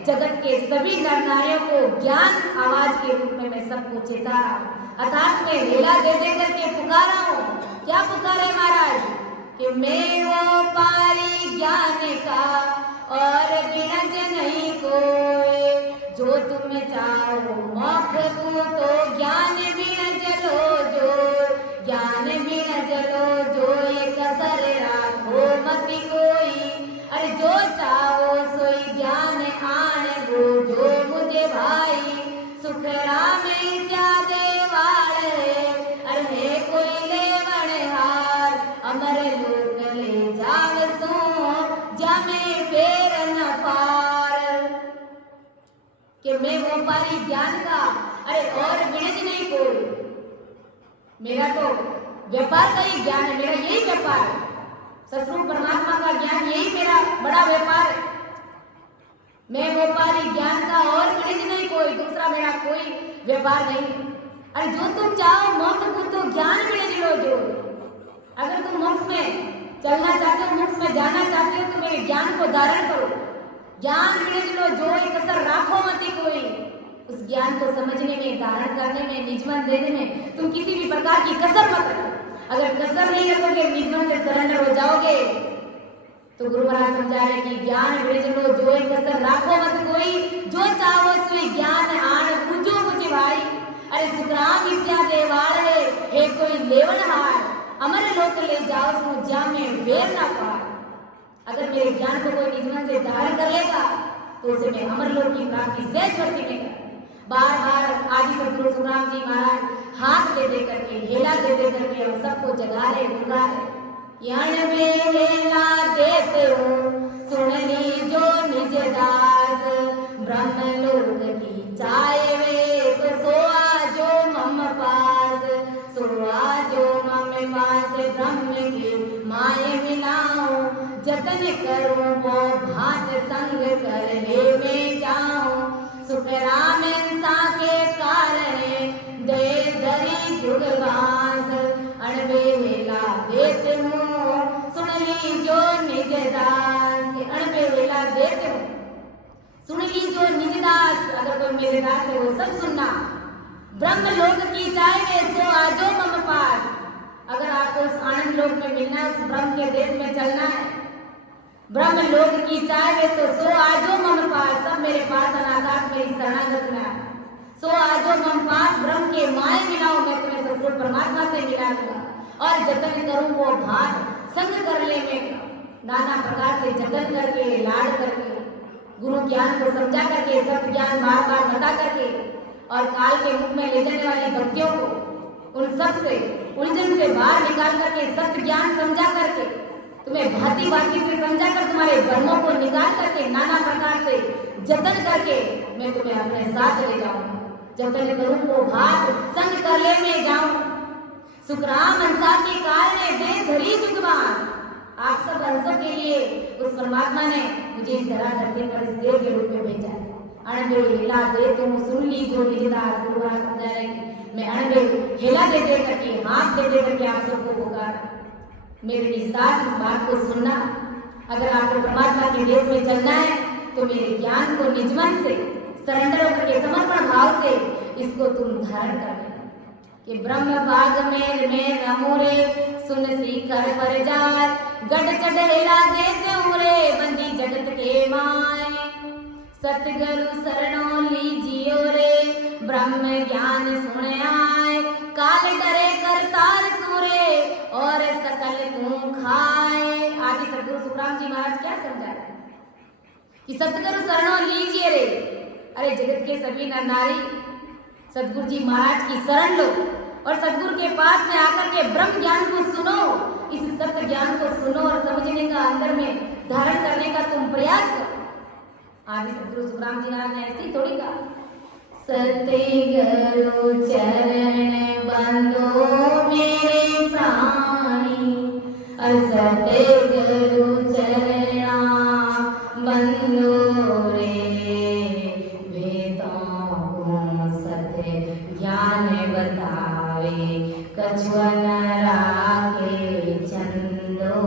जगत के सभी नर नारियों को ज्ञान आवाज के रूप में मैं सबको चेता रहा हूँ। अर्थात मैं हेला दे दे करके पुकारा हूँ। क्या पुकारे महाराज कि मैं वो पारी ज्ञान का और बिरज नहीं कोई, जो तुम चाहो मोक्ष को तो ज्ञान बिरज लो, जो ज्ञान बिरज लो, जो ये कसर राखो मति कोई। अरे जो चाहो सोई ज्ञान आन गो, जो मुझे भाई सुख राम दे वाले। अरे कोई लेवण हार अमर लोक ले जाव सो, जमे फेर न पार। कि मैं वो पारी ज्ञान का, अरे और बिरज नहीं कोई। मेरा तो व्यापार का ही ज्ञान है, मेरा यही व्यापार है। सतगुरु परमात्मा का ज्ञान यही मेरा बड़ा व्यापार है। मैं व्यापारी ज्ञान का और बिरज नहीं कोई, दूसरा मेरा कोई व्यापार नहीं। अरे जो तुम चाहो मोक्ष को तो ज्ञान बिरज लो। जो अगर तुम मोक्ष में चलना चाहते हो, मोक्ष में जाना चाहते हो, तो मेरे ज्ञान को धारण करो, ज्ञान बिरज लो, जो एक कसर राखो मत कोई। उस ज्ञान को समझने में, धारण करने में, निजमन देने में तुम किसी भी प्रकार की कसर मत रखो। अगर कसर नहीं रखोगे, निजमन से सरेंडर हो जाओगे, तो गुरु महाराज समझा रहे कि ज्ञान बिरज लो, जो एक कसर राखो मत कोई, जो चाहो सोई ज्ञान आन पूजो मुझे भाई। अरे सुखराम इस्या देवाल है कोई लेवन हार, अमर लोक ले जाओ सो, जामे वेर ना पार। अगर मेरे ज्ञान को कोई निजमन से धारण कर लेगा, तो उसे मैं अमर लोक की प्राप्ति से छोड़ती नहीं। बार बार आदि सदगुरु सुखराम जी महाराज हाथ दे दे करके, हेला दे दे करके हम सबको जगा रहे, बुला रहे। यान में हेला देते हो, सुन ली जो निज दास, ब्रह्म लोक की चाहे वे, तो सोआ जो मम पास, सोआ जो मम पास, ब्रह्म की माय मिलाऊं, जतन करूं वो भात संग कर ले में जाऊं। सुख राम सा के कारण दे धरी जुगवास, अणबेला देते हूँ, सुन ली जो निज दास। अणबेला देते हूँ, सुन ली जो निज दास। अगर कोई मेरे दास है वो सब सुनना। ब्रह्म लोक की चाहे सो आजो मम पास। अगर आपको उस आनंद लोक में मिलना है, उस ब्रह्म के देश में चलना है, ब्रह्म लोक की चाहे तो सो आजो मम पास। सब मेरे पास अनाथ मेरी शरणागत में आए, सो आजो मम पास। ब्रह्म के माय मिलाओ, मैं तुम्हें सतगुरु परमात्मा से मिला दूंगा। और जतन करूं वो भात संग कर ले में, नाना प्रकार से जतन करके, लाड़ करके, गुरु ज्ञान को समझा करके, सत्य ज्ञान बार बार बता करके, और काल के मुख में ले जाने वाली भक्तियों को, उन सब से उलझन से बाहर निकाल करके, सत्य ज्ञान समझा करके तुम्हें भांति भांति से समझा कर तुम्हारे कर्मों को निकाल करके नाना प्रकार से जतन करके मैं तुम्हें अपने साथ ले जाऊंगा। जतन करूं वो भात संग करले में जाऊं। सुखराम हंसा के काल में दे धरी जुगमान। आप सब हंसों के लिए उस परमात्मा ने मुझे इस धरा धरती पर इस देव के रूप में भेजा है। अणबे हेला दे तुम सुन ली जो निजदास गुरुवार समझा रहे हैं। मैं अणबे हेला दे दे करके हाथ दे दे करके आप सबको पुकारा। मेरे निजदास इस बात को सुनना, अगर आपको परमात्मा के देश में चलना है तो मेरे ज्ञान को निजमन से सरेंडर होकर के समर्पण भाव से इसको तुम धारण कर लेना कि ब्रह्म बाग में रमोरे सुन श्रीकर पर जाय गढ़ चढ़ेला देते उरे बंदी जगत के माय। सतगुरु शरणों लीजियो रे ब्रह्म ज्ञान सुन आए। काल डरे करतार सूरे और सकल को खाए। आदि सतगुरु सुखराम जी महाराज क्या समझा कि सतगुरु शरणों लीजिए रे। अरे जगत के सभी नर नारी सतगुरु जी महाराज की शरण लो और सतगुरु के पास में आकर के ब्रह्म ज्ञान को सुनो। इस सत्य ज्ञान को सुनो और समझने का अंदर में धारण करने का तुम प्रयास करो। आदि सतगुरु सुखराम जी महाराज ने ऐसी थोड़ी कहा, सतगुरु चरण बंदो मेरे प्राणी। सतगुरु चरणा बंदो रे वेदों को सत्य ज्ञान बतावे कछुअन राखे चंदो।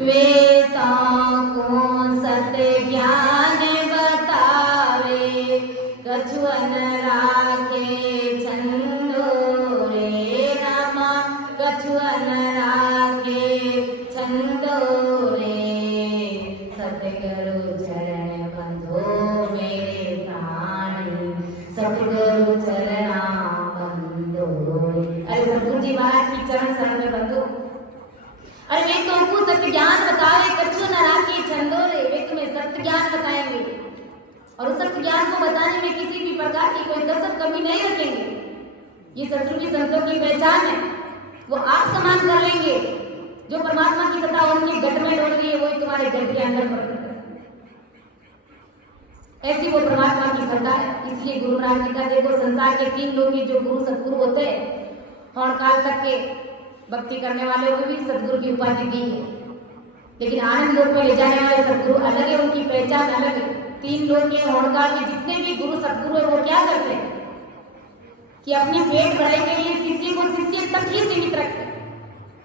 वेदों को सत्य ज्ञान बतावे कछुअन राखे चंदो रे रामा कछुअन राखे चंदो रे। सतगुरु चरण बंधो मेरे प्राणी। सतगुरु चरणा बंधो। अरे सतगुरु जी महाराज की चरण शरण में बंधो। अरे वे तुमको सत्य ज्ञान बतावे कछु न राखे छंदो रे। वे तुम्हें सत्य ज्ञान बताएंगे और उस सत्य ज्ञान को बताने में किसी भी प्रकार की कोई कसर कमी नहीं रखेंगे। ये सतगुरु संतों की पहचान है। वो आप समान कर लेंगे। जो परमात्मा की सत्ता उनके गट में डोल रही है वही तुम्हारे गट के अंदर प्रकट है। ऐसी वो परमात्मा की सत्ता है। इसलिए गुरु महाराज जी का देखो संसार के 3 लोग ही जो गुरु सतगुरु होते हैं और काल तक के भक्ति करने वाले को भी सतगुरु की उपाधि दी है। लेकिन आनंद लोक में ले जाने वाले सतगुरु अलग है, उनकी पहचान अलग है। 3 लोग के होड़काल के जितने भी गुरु सतगुरु है वो क्या करते हैं कि अपनी पेट भराई के लिए शिष्य को शिष्य तक ही सीमित रखते हैं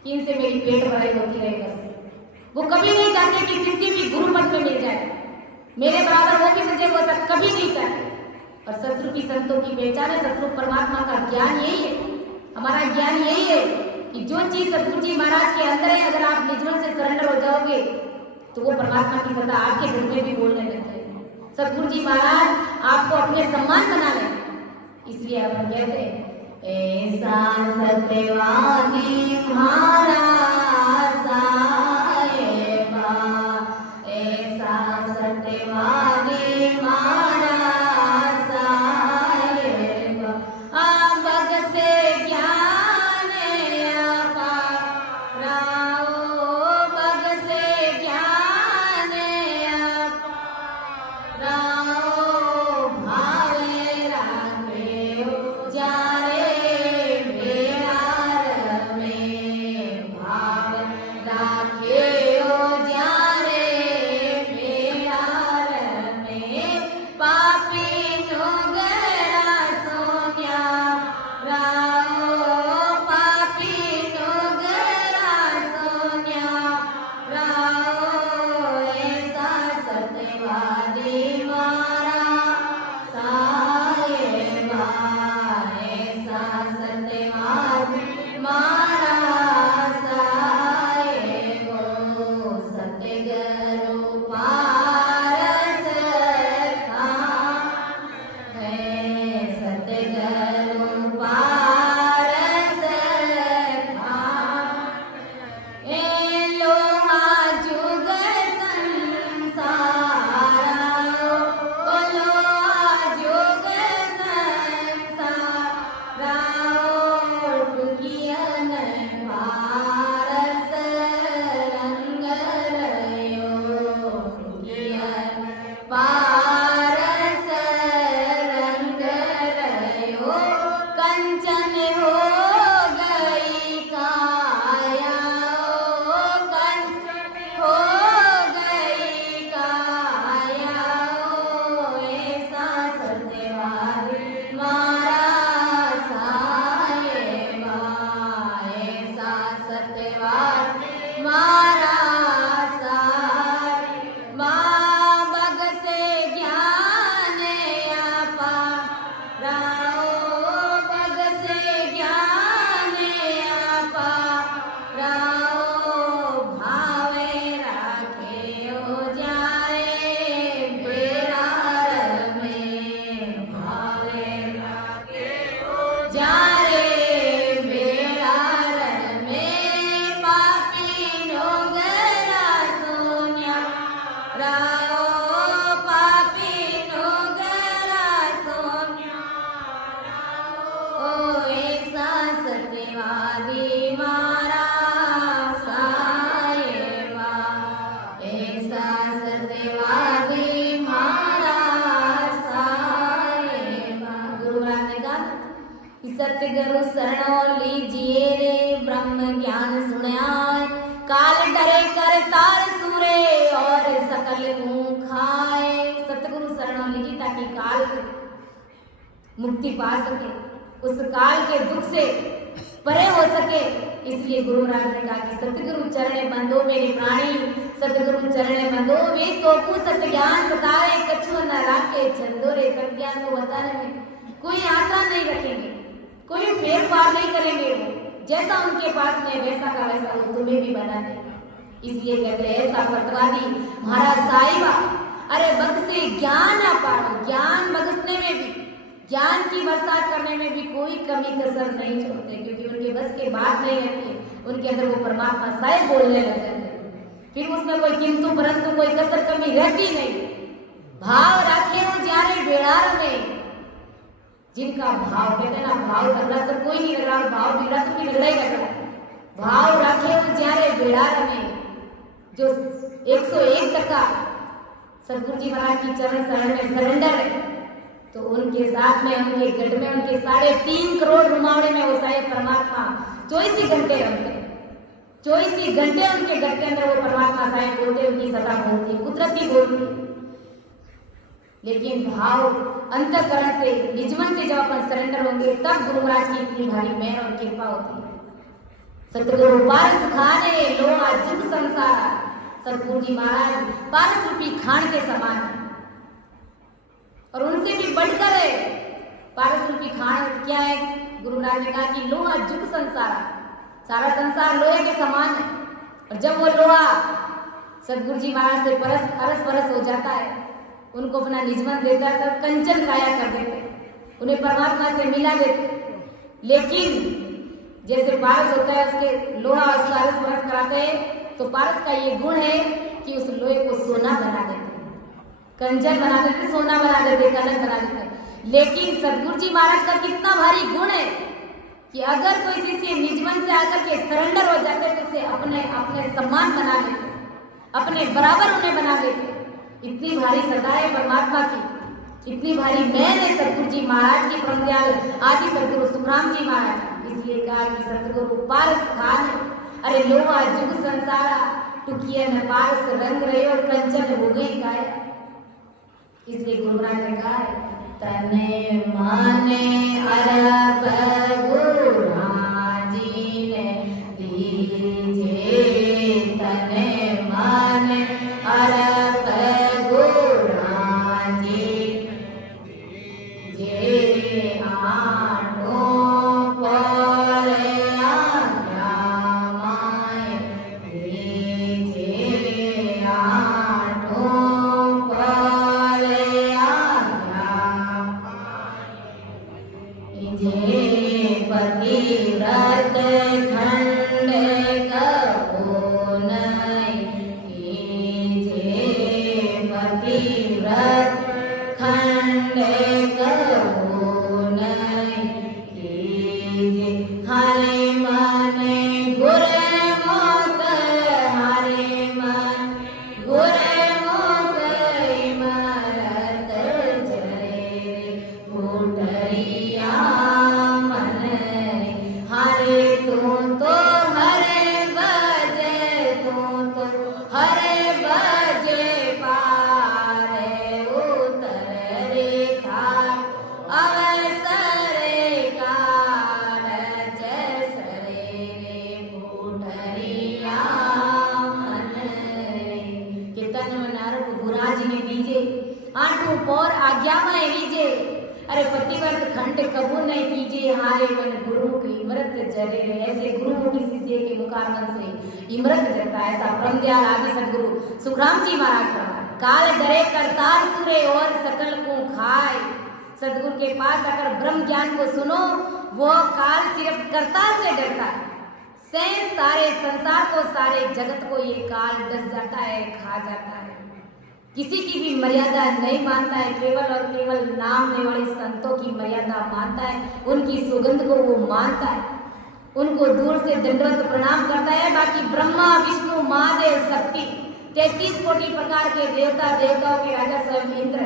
कि इनसे मेरी पेट भराई होती रहे बस। वो कभी नहीं चाहते कि शिष्य भी गुरु पद में मिल जाए, मेरे बराबर वो भी मुझे वो सब कभी नहीं चाहते। और सतगुरु की संतों की पहचान है, सतगुरु परमात्मा का ज्ञान यही है। हमारा ज्ञान यही है कि जो चीज सतगुरु जी महाराज के अंदर है अगर आप निजमन से सरेंडर हो जाओगे तो वो परमात्मा की सत्ता आपके घर में भी बोलने लग जाएगी। सतगुरु जी महाराज आपको अपने सम्मान बना लें। इसलिए अपन कहते हैं ऐसा सत्यवादी महाराज साहेबा। ऐसा सत्यवादी महाराज साहेबा। बग से ज्ञान अपाराओ। बग से ज्ञान अपाराओ। भावे राखे जारे बेहार में। भाव राखे जारे बेहार राओ पापी नो गरा सोम्या ओ ऐसा सत्यवादी मारा साहेबा ऐसा सत्यवादी मारा साहेबा। गुरु महाराज ने कहा कि सतगुरु शरणो लीजिए रे ब्रह्म ज्ञान सुनाए काल डरे कर तार सूरे और सकल मुंह खाए। सतगुरु शरणों लीजिए ताकि काल से मुक्ति पा सके, उस काल के दुख से परे हो सके। इसलिए गुरु महाराज ने कहा कि सतगुरु चरणे बंधो मेरे प्राणी सतगुरु चरणे बंधो वे तोकु सत ज्ञान बताए कछु न राखे छंदो रे। सत ज्ञान को बताने में कोई आशा नहीं रखेंगे, कोई फेर पार नहीं करेंगे। वो जैसा उनके पास में वैसा का वैसा वो तुम्हें भी बना दे। इसलिए कहते हैं ऐसा सतवादी महाराज साहिबा अरे बग से ज्ञान ना पाओ, ज्ञान बगसने में भी ज्ञान की बरसात करने में भी कोई कमी कसर नहीं छोड़ते, क्योंकि उनके बस के बात नहीं रहती है। उनके अंदर वो परमात्मा साहिब बोलने लग जाते हैं, फिर उसमें कोई किंतु परंतु कोई कसर कमी रहती नहीं। भाव राखे वो जारे बेड़ार में, जिनका भाव कहते हैं ना भाव तगड़ा तो कोई नहीं लग रहा, भाव बिगड़ा तो फिर लग रहा। भाव राखे वो जारे बेड़ार में, जो 101% सतगुरु जी महाराज की चरण शरण में सरेंडर है, तो उनके साथ में उनके गढ़ में उनके 3.5 करोड़ रुमावड़े में वो साहिब परमात्मा 24 घंटे रहते हैं। 24 घंटे उनके गढ़ के अंदर वो परमात्मा साहिब बोलते, उनकी सदा बोलती है, कुदरती बोलती है। लेकिन भाव अंतःकरण से निजमन से जब अपन सरेंडर होंगे तब गुरु महाराज की इतनी भारी मेहर और कृपा होती है। सतगुरु पारस खाने लोहा जुग संसार, सतगुरु जी महाराज पारस रूपी खान के समान है और उनसे भी बढ़कर है। पारस रूपी खान क्या है? गुरु महाराज ने कहा कि लोहा जुग संसार, सारा संसार लोहे के समान है। और जब वो लोहा सतगुरु जी महाराज से अरस परस हो जाता है, उनको अपना निजमन देता है, तब कंचन काया कर देते, उन्हें परमात्मा से मिला देते। लेकिन जैसे पारस होता है उसके लोहा उसका अरस परस कराते हैं, तो पारस का ये गुण है कि उस लोहे को सोना बना देते, कंचन बना देते, सोना बना देते, कनक बना देते। लेकिन सतगुरु जी महाराज का कितना भारी गुण है कि अगर कोई शिष्य निजमन से आकर के सरेंडर हो जाते हैं तो उसे अपने सम्मान बना लेते, अपने बराबर उन्हें बना देते। इतनी भारी सदा है परमात्मा की, इतनी भारी मैन है सतगुरु जी महाराज की, परम दयाल आदि सतगुरु सुखराम जी महाराज। इसलिए कहा कि सतगुरु पारस खान अरे लोहा जुग संसारा, टुकिया में पारस रंग रहे और कंचन हो गई गाय। इसलिए गुरु महाराज ने कहा तने माने अरब गुरु जी ने दीजे, तने माने अरब अरे पतिव्रत खंड कबू नहीं कीजिए हारे मन गुरु की इमरत जरे। ऐसे गुरु की शिष्य के मुखारमन से इमरत जरता है। ऐसा परम दयाल आदि सदगुरु सुखराम जी महाराज का काल डरे करतार सुरे और सकल को खाए। सदगुरु के पास अगर ब्रह्म ज्ञान को सुनो, वो काल सिर्फ करतार से डरता है। सारे संसार को, सारे जगत को ये काल डस जाता है, खा जाता है। किसी की भी मर्यादा नहीं मानता है, केवल और केवल नाम लेने वाले संतों की मर्यादा मानता है, उनकी सुगंध को वो मानता है, उनको दूर से दंडवत प्रणाम करता है। बाकी ब्रह्मा विष्णु महादेव शक्ति 33 कोटि प्रकार के देवता देवताओं के राजा स्वयं इंद्र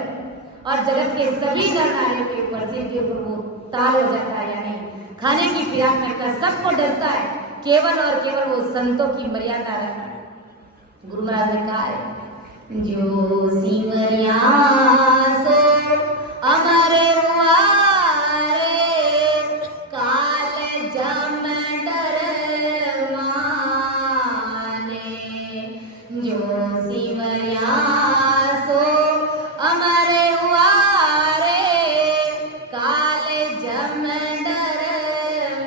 और जगत के सभी नर नारियों के ऊपर सिर के ऊपर वो ताल हो जाता है, यानी खाने की फिराक में का सबको डरता है, केवल और केवल वो संतों की मर्यादा रखता है। गुरु महाराज ने कहा है, जो सिमरिया सो अमर हुआरे काल जम डर माने, जो सिमरिया सो अमर हुआरे काल जम डर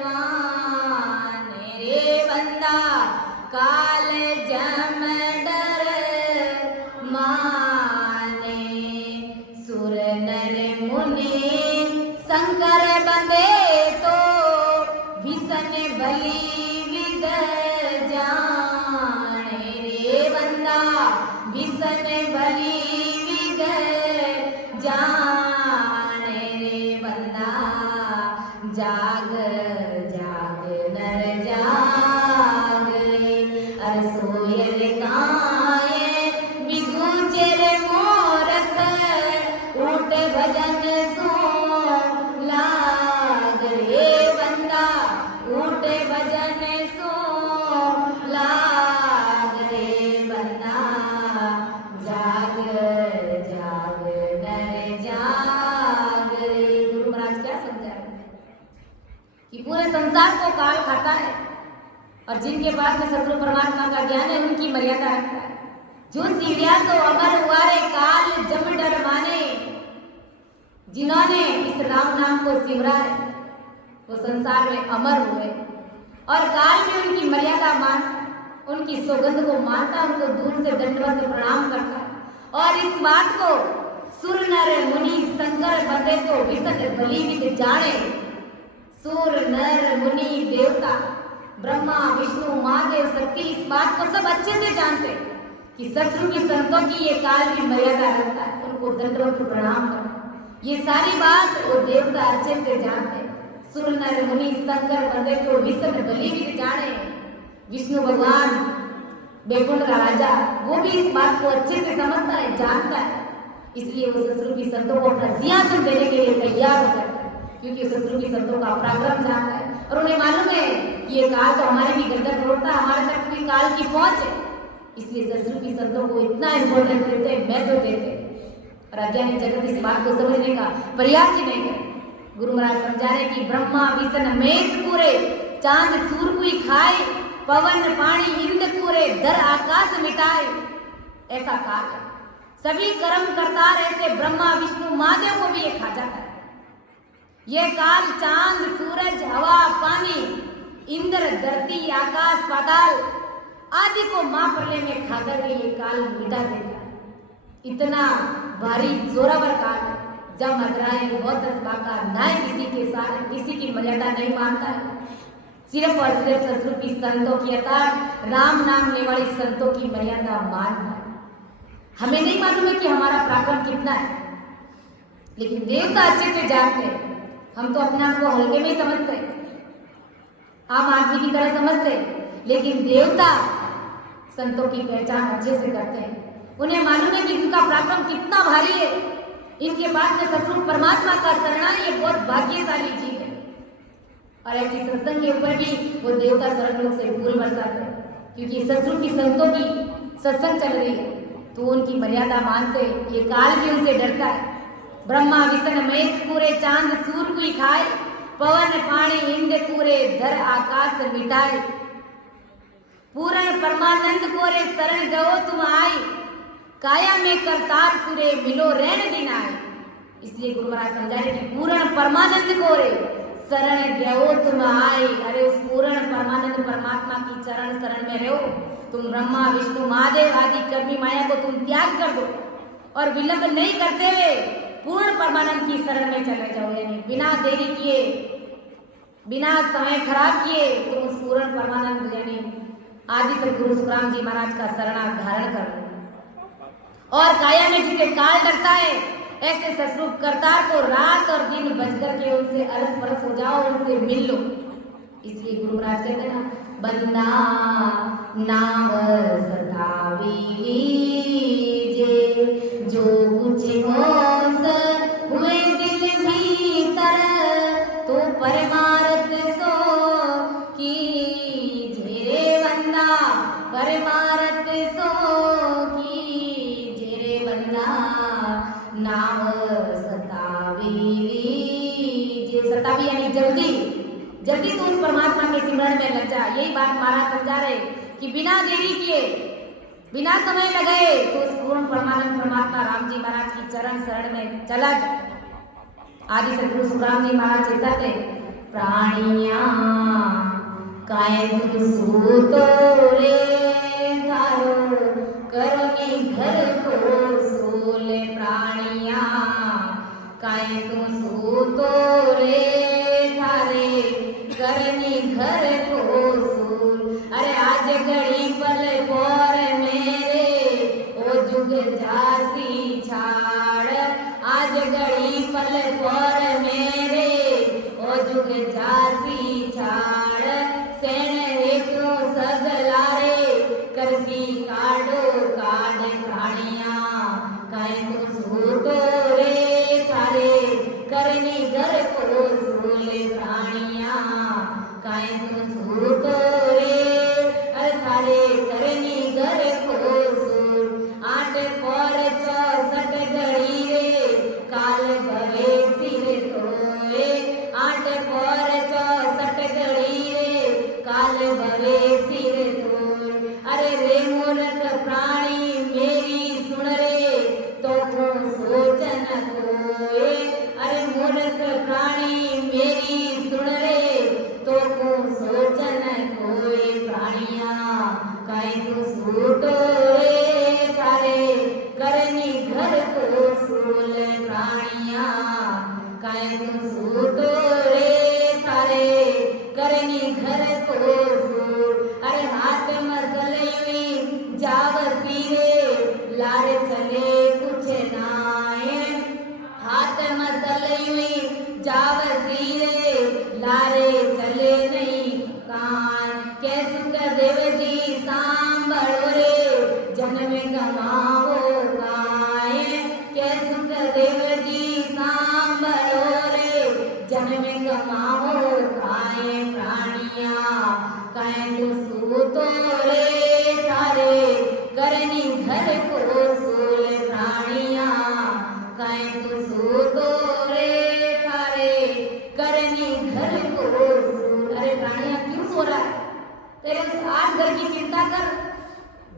माने, रे बंदा काल जम डर माने, सुर नर मुनि शंकर बंदे तो विसन बलि विद जाने, रे बंदा विसन बलि विद जाने, रे बंदा जाग जाग नर जाग रे, अर सोयल गाए बिगुचर मोरख उठ भजन सो लाग रे, बंदा उठ भजन सो लाग रे, बंदा जाग जाग नर जाग रे। गुरु महाराज क्या समझाए कि पूरे संसार को काल खाता है और जिनके पास में सतगुरु परमात्मा का ज्ञान है उनकी मर्यादा रखता है। जो सीढ़िया तो अमर हुआरे काल जम डर माने, जिन्होंने इस राम नाम को सिमरा है वो संसार में अमर हुए और काल में उनकी मर्यादा मान, उनकी सौगंध को मानता, उनको दूर से दंडवत प्रणाम करता। और इस बात को सुर नर मुनि शंकर बंदे तो विसत बलि विद जाने, सुर नर मुनि देवता ब्रह्मा विष्णु महादेव शक्ति इस बात को सब अच्छे से जानते कि सतगुरु की संतों की ये काल की मर्यादा रखता है, उनको दंडवत प्रणाम करता। ये सारी बात वो देवता अच्छे से जानते। सुर नर मुनि शंकर बंदे तो विसन बलि विद जाने, विष्णु भगवान बैकुंठ का राजा वो भी इस बात को अच्छे से समझता है, जानता है, इसलिए वो सतगुरु की संतों को अपना सिंहासन देने के लिए तैयार हो जाता है, क्योंकि सतगुरु की संतों का पराक्रम जानता है और उन्हें मालूम है ये काल तो हमारे भी गर्दन तोड़ता, हमारे तक भी काल की पहुंच है, इसलिए सतगुरु की संतों को इतना इम्पोर्टेंस देते, महत्व देते और अज्ञानी जगत इस बात को समझने का प्रयास ही नहीं करे। गुरु महाराज समझा रहे कि ब्रह्मा विष्णु मेष पूरे चांद सूर कुई खाए, पवन पानी इंद पूरे धर आकाश मिटाए, ऐसा काल है। सभी कर्म करतार ऐसे ब्रह्मा विष्णु महादेव को भी ये खा जाता है। ये काल चांद सूरज हवा पानी इंद्र धरती आकाश पाताल आदि को महाप्रलय में खाकर के ये काल मिटा देता है। इतना भारी जोरावर काल है जब अजराइल बहुत बाका ना किसी के साथ किसी की मर्यादा नहीं मानता है, सिर्फ और सिर्फ सतगुरु की संतों की अर्थात राम नाम लेने वाली संतों की मर्यादा मानता है। हमें नहीं मालूम है कि हमारा पराक्रम कितना है, लेकिन देवता अच्छे से जानते हैं। हम तो अपने आप को हल्के में ही समझते हैं, आम आदमी की तरह समझते हैं, लेकिन देवता संतों की पहचान अच्छे से करते हैं। उन्हें मालूम है कि इनका पराक्रम कितना भारी है, इनके पास में सतगुरु परमात्मा का शरणा ये बहुत भाग्यशाली जीव है। और ऐसी सत्संग के ऊपर भी वो देवता शरण लोग से फूल बरसाते हैं, क्योंकि सतगुरु की संतों की सत्संग चल रही है तो उनकी मर्यादा मानते, ये काल भी उनसे डरता है। ब्रह्मा विष्णु महेश पूरे चांद सूर कुई खाए, पवन पानी इंद्र पूरे धर आकाश मिटाए, पूर्ण परमानंद कोरे शरण गयो तुम आई, काया में करतार सुरे मिलो रैन दिन आए। इसलिए गुरु महाराज समझा रहे कि पूर्ण परमानंद कोरे शरण गयो तुम आए। अरे उस पूर्ण परमानंद परमात्मा की चरण शरण में रहो तुम। ब्रह्मा विष्णु महादेव आदि कर्मी माया को तुम त्याग कर दो और विलंब नहीं करते हुए पूर्ण परमानंद की शरण में चले जाओ, यानी बिना देरी किए बिना समय खराब किए तुम उस पूर्ण परमानंद यानी आदि सदगुरु सुखराम जी महाराज का शरणा धारण कर लो। और काया में जिसे काल डरता है, ऐसे ससरूप करतार को रात और दिन बजकर के उनसे अरस परस हो जाओ, उनसे मिल लो। इसलिए गुरु महाराज कहते हैं ना, बंदा नाव सतावी लीजे, जो कुछ होश हुए दिल भीतर, तो परमारथ सो कीजे रे बंदा, परमारथ सो कीजे रे बंदा, नाव सतावी लीजे। सतावी यानी जल्दी जल्दी तो उस परमात्मा के सिमरण में लग जा। यही बात महाराज समझा रहे कि बिना देरी किए, बिना समय लगाए तो उस पूर्ण परमानंद परमात्मा राम जी महाराज की चरण शरण में चला जा। आदि सदगुरु सुखराम जी महाराज चिंतते, प्राणिया काहे तुम सूतो रे धारो, करनी घर को सोले। प्राणिया काहे तुम सूतो रे धारे, करनी घर को सूल। अरे आज घड़ी पल पोर मेरे, ओ जुग जासी छाड़। आज घड़ी पल पोर मेरे, ओ जुग जासी छाड़। सेन हेतु सगलारे, करसी काडो काड। प्राणिया काहे तुम सूतो रे थारे, करनी घर को सूले। प्राणिया काहे तुम सूतो रे थारे, करनी घर को सूल। 8 पौर 64 घड़ी रे, काल भवे सिर तोए। 8 पौर 64 घड़ी रे, काल भवे सिर तोए। अरे रे मूर्ख प्राणी मेरी सुन रे, तो तुम सोचन कोए। अरे मूर्ख प्राणी मेरी सुन रे, तो तुम सोचन कोए। प्राणिया काहे तुम सूतो रे थारे, करनी घर को सूल। प्राणिया काहे तुम सूतो रे थारे, करनी घर को सूल। अरे हाथ मसलई जाव सीरे, लार चले कुछ नाए। हाथ मसलई जाव सीरे, लारे चले नहीं कान। के सुख देव जी सांभळो रे, जन्म गमावो काए। के सुख देव जी सांभळो रे, जन्म गमावो काए। प्राणिया काहे तू सूतो रे थारे, करनी घर को सूल। प्राणिया काहे तू सूतो रे थारे, करनी घर को सूल। अरे प्राणिया क्यों सो रहा है? तेरे उस 8 घर की चिंता कर,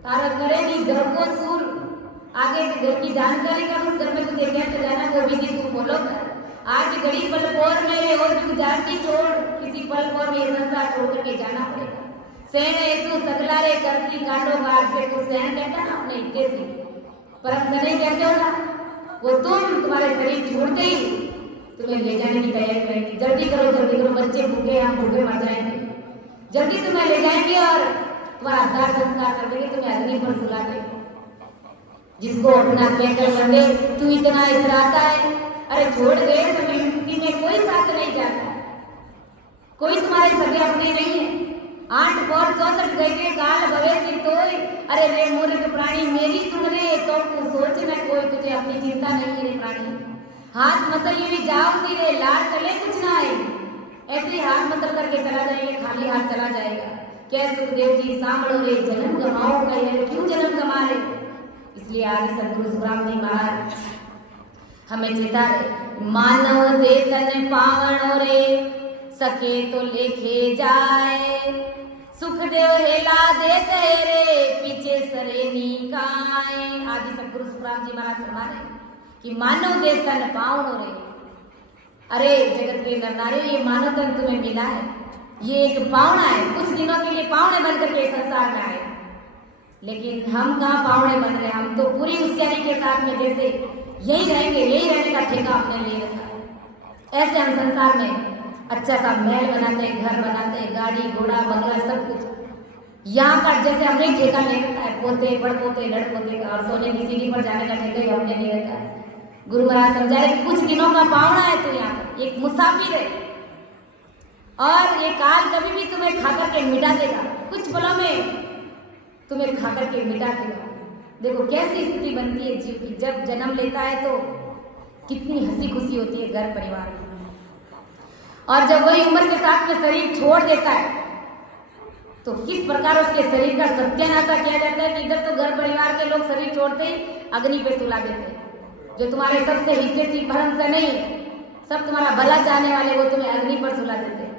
तारा करेगी घर को सूल। आगे के घर की जानकारी कर, उस घर में तुझे कैसे जाना वो विधि तू फॉलो कर। आज घड़ी पल पोर मेरे, और तू जाती छोड़, किसी पल पोर में संसार छोड़ करके जाना पड़ेगा। सहन हेतु सगलारे, करसी कांडो गाड़। से कुछ सहन कहता ना अपने हिस्से से, पर हम नहीं कहते हो ना, वो तुम्हारे शरीर छोड़ते ही तुम्हें ले जाने की तैयारी करेंगे। जल्दी करो बच्चे भूखे, हम भूखे मर जाएंगे। जल्दी तुम्हें ले जाएंगे और तुम्हारा दाह संस्कार कर देंगे, तुम्हें अग्नि पर सुला देंगे। जिसको अपना कहकर लगे तू इतना इतराता है, अरे छोड़ दे, समिति में कोई साथ नहीं जाता, कोई तुम्हारे सगे अपने नहीं है। 8 पौर 64 गए के काल भवे सिर तोय। अरे रे मूर्ख प्राणी मेरी सुन रे, तो तू सोच में कोई तुझे अपनी चिंता नहीं रे प्राणी। हाथ मसल भी जाओ सीधे, लार चले कुछ ना आए। ऐसे हाथ मसल करके चला जाएगा, खाली हाथ चला जाएगा। क्या सुखदेव जी सांभळो रे, जन्म गमाओ कहे, क्यों जन्म गमा रहे? इसलिए आदि सदगुरु सुखराम जी महाराज हमें चेता रहे, मानव दे तन पावणो रे, सके तो लेके जाए। सुखदेव हेला देते रे, पीछे सरे निकाय। आदि सदगुरु सुखराम जी महाराज फरमा रहे कि मानव दे तन पावणो रे। अरे जगत के नर नारी, ये मानव तन तुम्हें मिला है, ये एक पावना है। कुछ दिनों के लिए पावने बनकर के संसार में आए, लेकिन हम कहाँ पावने बन रहे? हम तो पूरी होशियारी के साथ में जैसे यही रहेंगे, यही रहने का ठेका हमने ले रखा है। ऐसे हम संसार में अच्छा सा महल बनाते हैं, घर बनाते हैं, गाड़ी घोड़ा बंगला सब कुछ, यहाँ पर जैसे हमने ठेका ले रखा है, पोते बड़पोते लड़पोते का, और सोने की सीढ़ी पर जाने का ठेका ही हमने ले रखा है। गुरु महाराज समझा रहे कुछ दिनों का पावना है तू, यहाँ पर एक मुसाफिर है, और ये काल कभी भी तुम्हें खा करके मिटा देगा, कुछ पलों में तुम्हें खा करके मिटा देगा। देखो कैसी स्थिति बनती है जीव की, जब जन्म लेता है तो कितनी हंसी खुशी होती है घर परिवार में, और जब वही उम्र के साथ में शरीर छोड़ देता है तो किस प्रकार उसके शरीर का सत्यानाशा किया जाता है कि इधर तो घर परिवार के लोग शरीर छोड़ते ही अग्नि पे सुला देते हैं, जो तुम्हारे सबसे हितैषी परम से नहीं है, सब तुम्हारा भला चाहने वाले, वो तुम्हें अग्नि पर सुला देते हैं।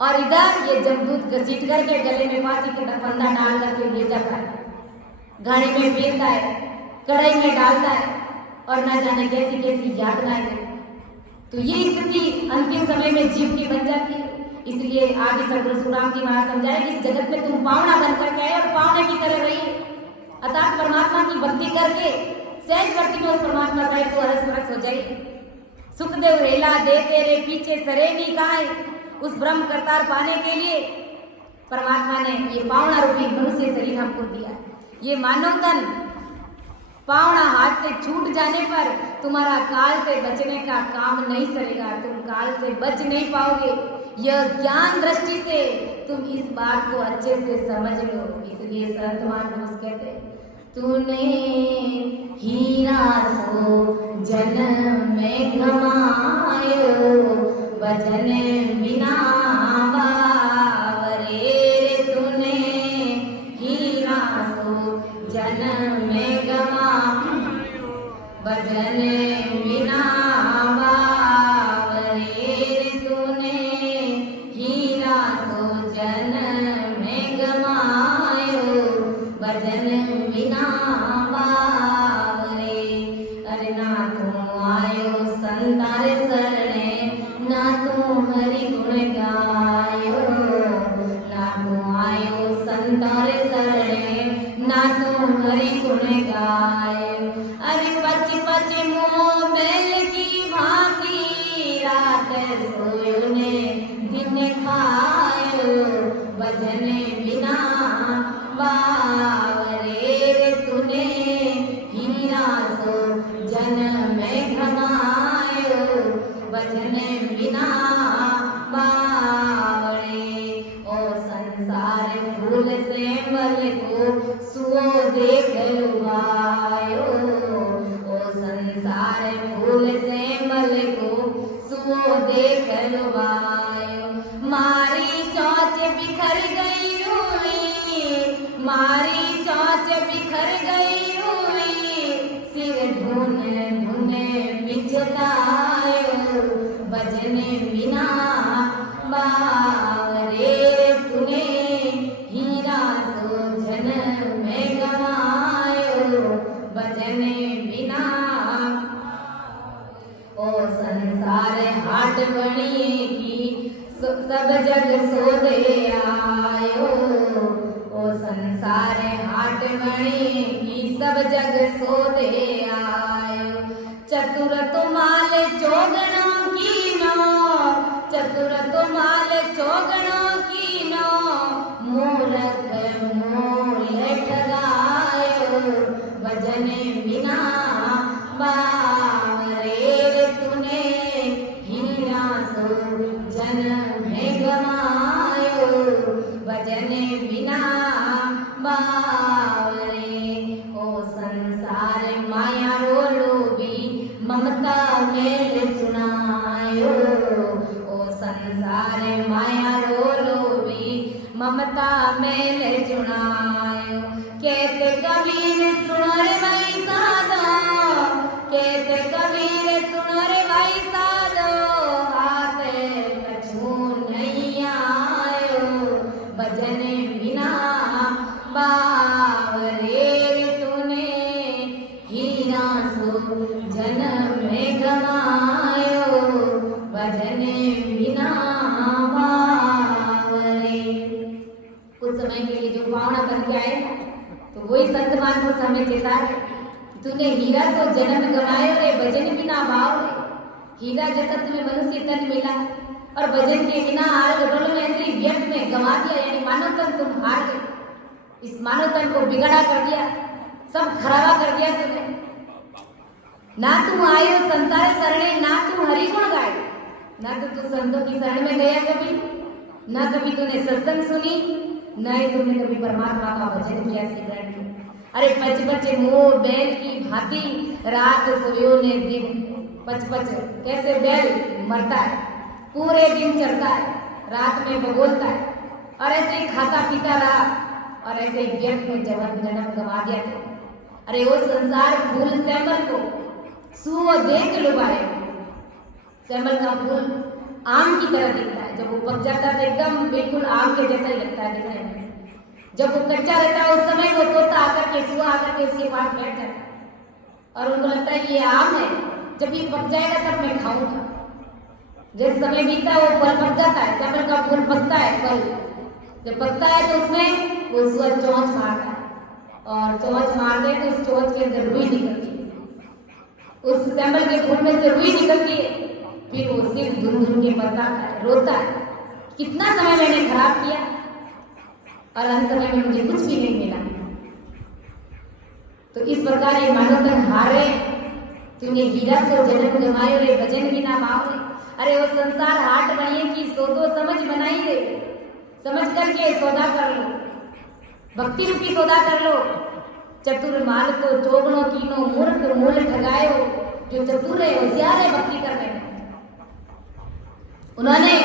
और इधर ये जमदूत घसीट करके गले में फांसी का फंदा डाल करके ले जाता है, घड़े में पीता है, कढ़ाई में डालता है, और न जाने कैसी कैसी यातनाएं देता है। तो ये स्थिति अंतिम समय में जीव की बन जाती है। इसलिए आदि सदगुरु सुराम जी महाराज समझाए कि इस जगत में तुम पावना बन करके आए और पावने की तरह रहिए, अर्थात परमात्मा की भक्ति करके सहज भक्ति में उस परमात्मा साहिब को हरस परस हो जाइए। सुखदेव रेला दे तेरे पीछे सरेनी काए, उस ब्रह्म करतार पाने के लिए परमात्मा ने ये पावना रूपी मनुष्य शरीर हमको दिया। ये मानव तन पावना हाथ से छूट जाने पर तुम्हारा काल से बचने का काम नहीं सरेगा, तुम काल से बच नहीं पाओगे। यह ज्ञान दृष्टि से तुम इस बात को अच्छे से समझ लो। इसलिए संत महापुरुष कहते हैं, तूने हीरा सो जन्म में गमायो, भजन बिना बावरे, तूने हीरा सो जन्म में गमायो, भजन बिना सब जग सोदे आयो, ओ संसार हाट बणी की सब जग सोदे आयो। चतुर तुमाल चोगणों की नो, चतुर तुमाल चोगणों की नो, मूर्ख मूल ठगायो, भजन बिना बावरे, तूने हीरा सो जन्म में गमायो, भजन बिना बावरे। ओ संसार माया रो लोभी, ममता मेल चुनायो, ओ संसार माया रो लोभी, ममता मेल चुनायो। कहते कबीर सुनो रे भाई साधो, कहते कबीर सुनो रे भाई साधो, आते कछु नहीं आयो, भजन बिना बावरे, तूने हीरा सो जन्म में गमायो, भजन बिना बावरे। कुछ समय के लिए जो पावना बन के आए तो वही संत महापुरुष हमें चेता है, तूने हीरा सो जन्म गवायो रे, भजन बिना भाव रे। हीरा जैसा तुम्हें मनुष्य तन मिला और भजन के बिना हार गडोल में ऐसे व्यर्थ में गवा दिया, यानी मानो तन तुम हार गए। इस मानव तन को बिगड़ा कर दिया, सब खराबा कर दिया तूने। ना तू आयो संतारे शरणे, ना तू हरि गुण गाए, ना तो तू संतों की शरण में गया कभी, ना कभी तूने सत्संग सुनी, ना ही तूने कभी परमात्मा का भजन किया सिमरन किया। अरे पच पच मोह बैल की भांति रात सोयो ने दिन, पच पच कैसे बैल मरता है, पूरे दिन चलता है, रात में बगोलता है, और ऐसे ही खाता पीता रहा और ऐसे ही व्यर्थ में जन्म गंवा दिया। तो अरे वो संसार फूल सैमल को सुओ देख लुभाए। सैमल का फूल आम की तरह दिखता है, जब वो पक जाता है तो एकदम बिल्कुल आम के जैसा ही लगता है दिखने में। जब वो कच्चा रहता है उस समय वो तोता आकर के, सुआ आकर के उसके पास बैठ जाता है और उनको लगता है ये आम है, जब ये पक जाएगा तब मैं खाऊंगा। जैसे समय बीतता है वो फल पक जाता है, सैमल का फूल पकता है, फल जब पकता है तो उसमें वो सुआ चोंच मारता है, और चोंच मारते तो उस चोंच के अंदर रुई निकलती है, उस सैमल के फूल में से रुई निकलती है, फिर वो सिर्फ धुन धुन के पकता है, रोता है, कितना समय मैंने खराब किया और अंत समय में मुझे कुछ भी नहीं मिला। तो इस प्रकार ये मानव तन हारे, तुमने हीरा सो जन्म गंवायो रे, भजन भी ना माओ रे। अरे वो संसार हाट बनिए की सौदो समझ बनाई रे, समझ करके सौदा कर लो, भक्ति रूपी सौदा कर लो। चतुर माल तो चोगनो कीनो, मूर्ख मूल ठगायो। जो चतुर है होशियार है भक्ति करने में, उन्होंने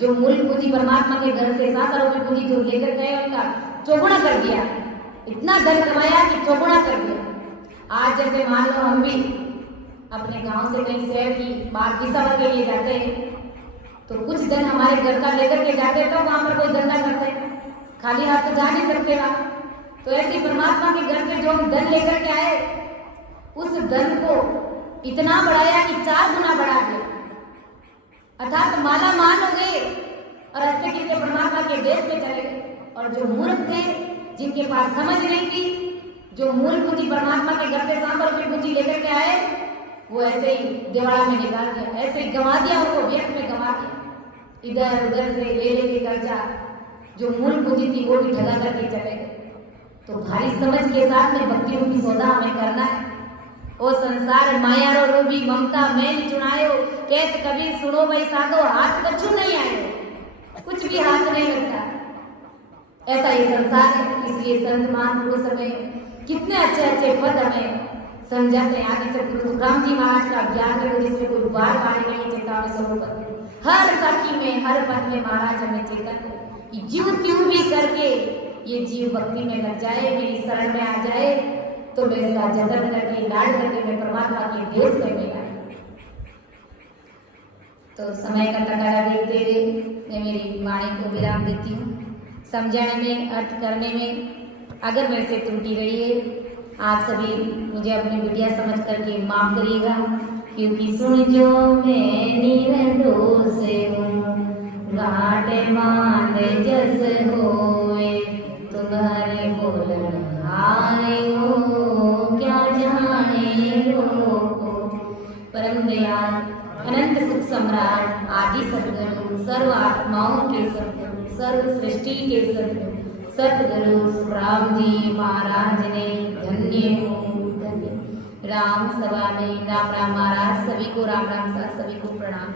जो मूल पूंजी परमात्मा के घर से 7 रुपये पूंजी जो लेकर गए उनका चौगुना कर दिया, इतना धन कमाया कि चौगुना कर दिया। आज जैसे मान लो हम भी अपने गांव से कहीं शहर की बात दिशावर के लिए जाते हैं तो कुछ धन हमारे घर का लेकर के जाते हैं, तो वहां पर कोई धंधा करते हैं, खाली हाथ तो जा नहीं सकते वहां। तो ऐसे परमात्मा के घर से जो हम धन लेकर के आए, उस धन को इतना बढ़ाया कि 4 गुना बढ़ा दिया, अर्थात माला माल हो गए और हंसते खेलते परमात्मा के देश में चले गए। और जो मूर्ख थे, जिनके पास समझ नहीं थी, जो मूल पूंजी परमात्मा के घर से 7 रुपये पूंजी लेकर के आए, वो ऐसे ही दिवाला में निकाल दिया, ऐसे ही गंवा दिया, उनको व्यर्थ में गंवा दिया। इधर उधर से ले लेके कर्जा, जो मूल पूंजी थी वो भी ठगा करके चले गए। तो भारी समझ के साथ में भक्ति रूपी सौदा हमें करना है। ओ संसार माया रो रूबी ममता मैल चुनायो, कहत कबीर सुनो भाई साधो, हाथ कछु नहीं आए, कुछ भी हाथ नहीं लगता। ऐसा ये संसार है। इसलिए संत महापुरुष हमें कितने अच्छे अच्छे पद हमें समझाते हैं। आगे से गुरु तुकाराम जी महाराज का ज्ञान है, जिसमें कोई बार पानी नहीं, चेतावनी स्वरूप हर साखी में हर पद में महाराज हमें चेतन कि जीव त्यों भी करके ये जीव भक्ति में लग जाए, मेरी शरण में आ जाए, तो मैं इसका जतन करके लाड करके मैं परमात्मा के देश में मिला। तो समय का तकारा देखते हुए मैं मेरी वाणी को विराम देती हूँ। समझाने में, अर्थ करने में अगर मेरे से त्रुटि रही है, आप सभी मुझे अपनी बिटिया समझ करके माफ करिएगा, क्योंकि सुन जो मैं निर्दोष हूँ, घाट मान जस होए, तुम्हारे बोलन हारे हो, क्या जाने हो। परम दयाल अनंत सुख सम्राट आदि सद्गुरु, सर्व आत्माओं के सद्गुरु, सर्व सृष्टि के सद्गुरु सतगुरु राम जी महाराज ने धन्य हो धन्य। राम सभा में राम राम महाराज, सभी को राम राम सा, सभी को प्रणाम।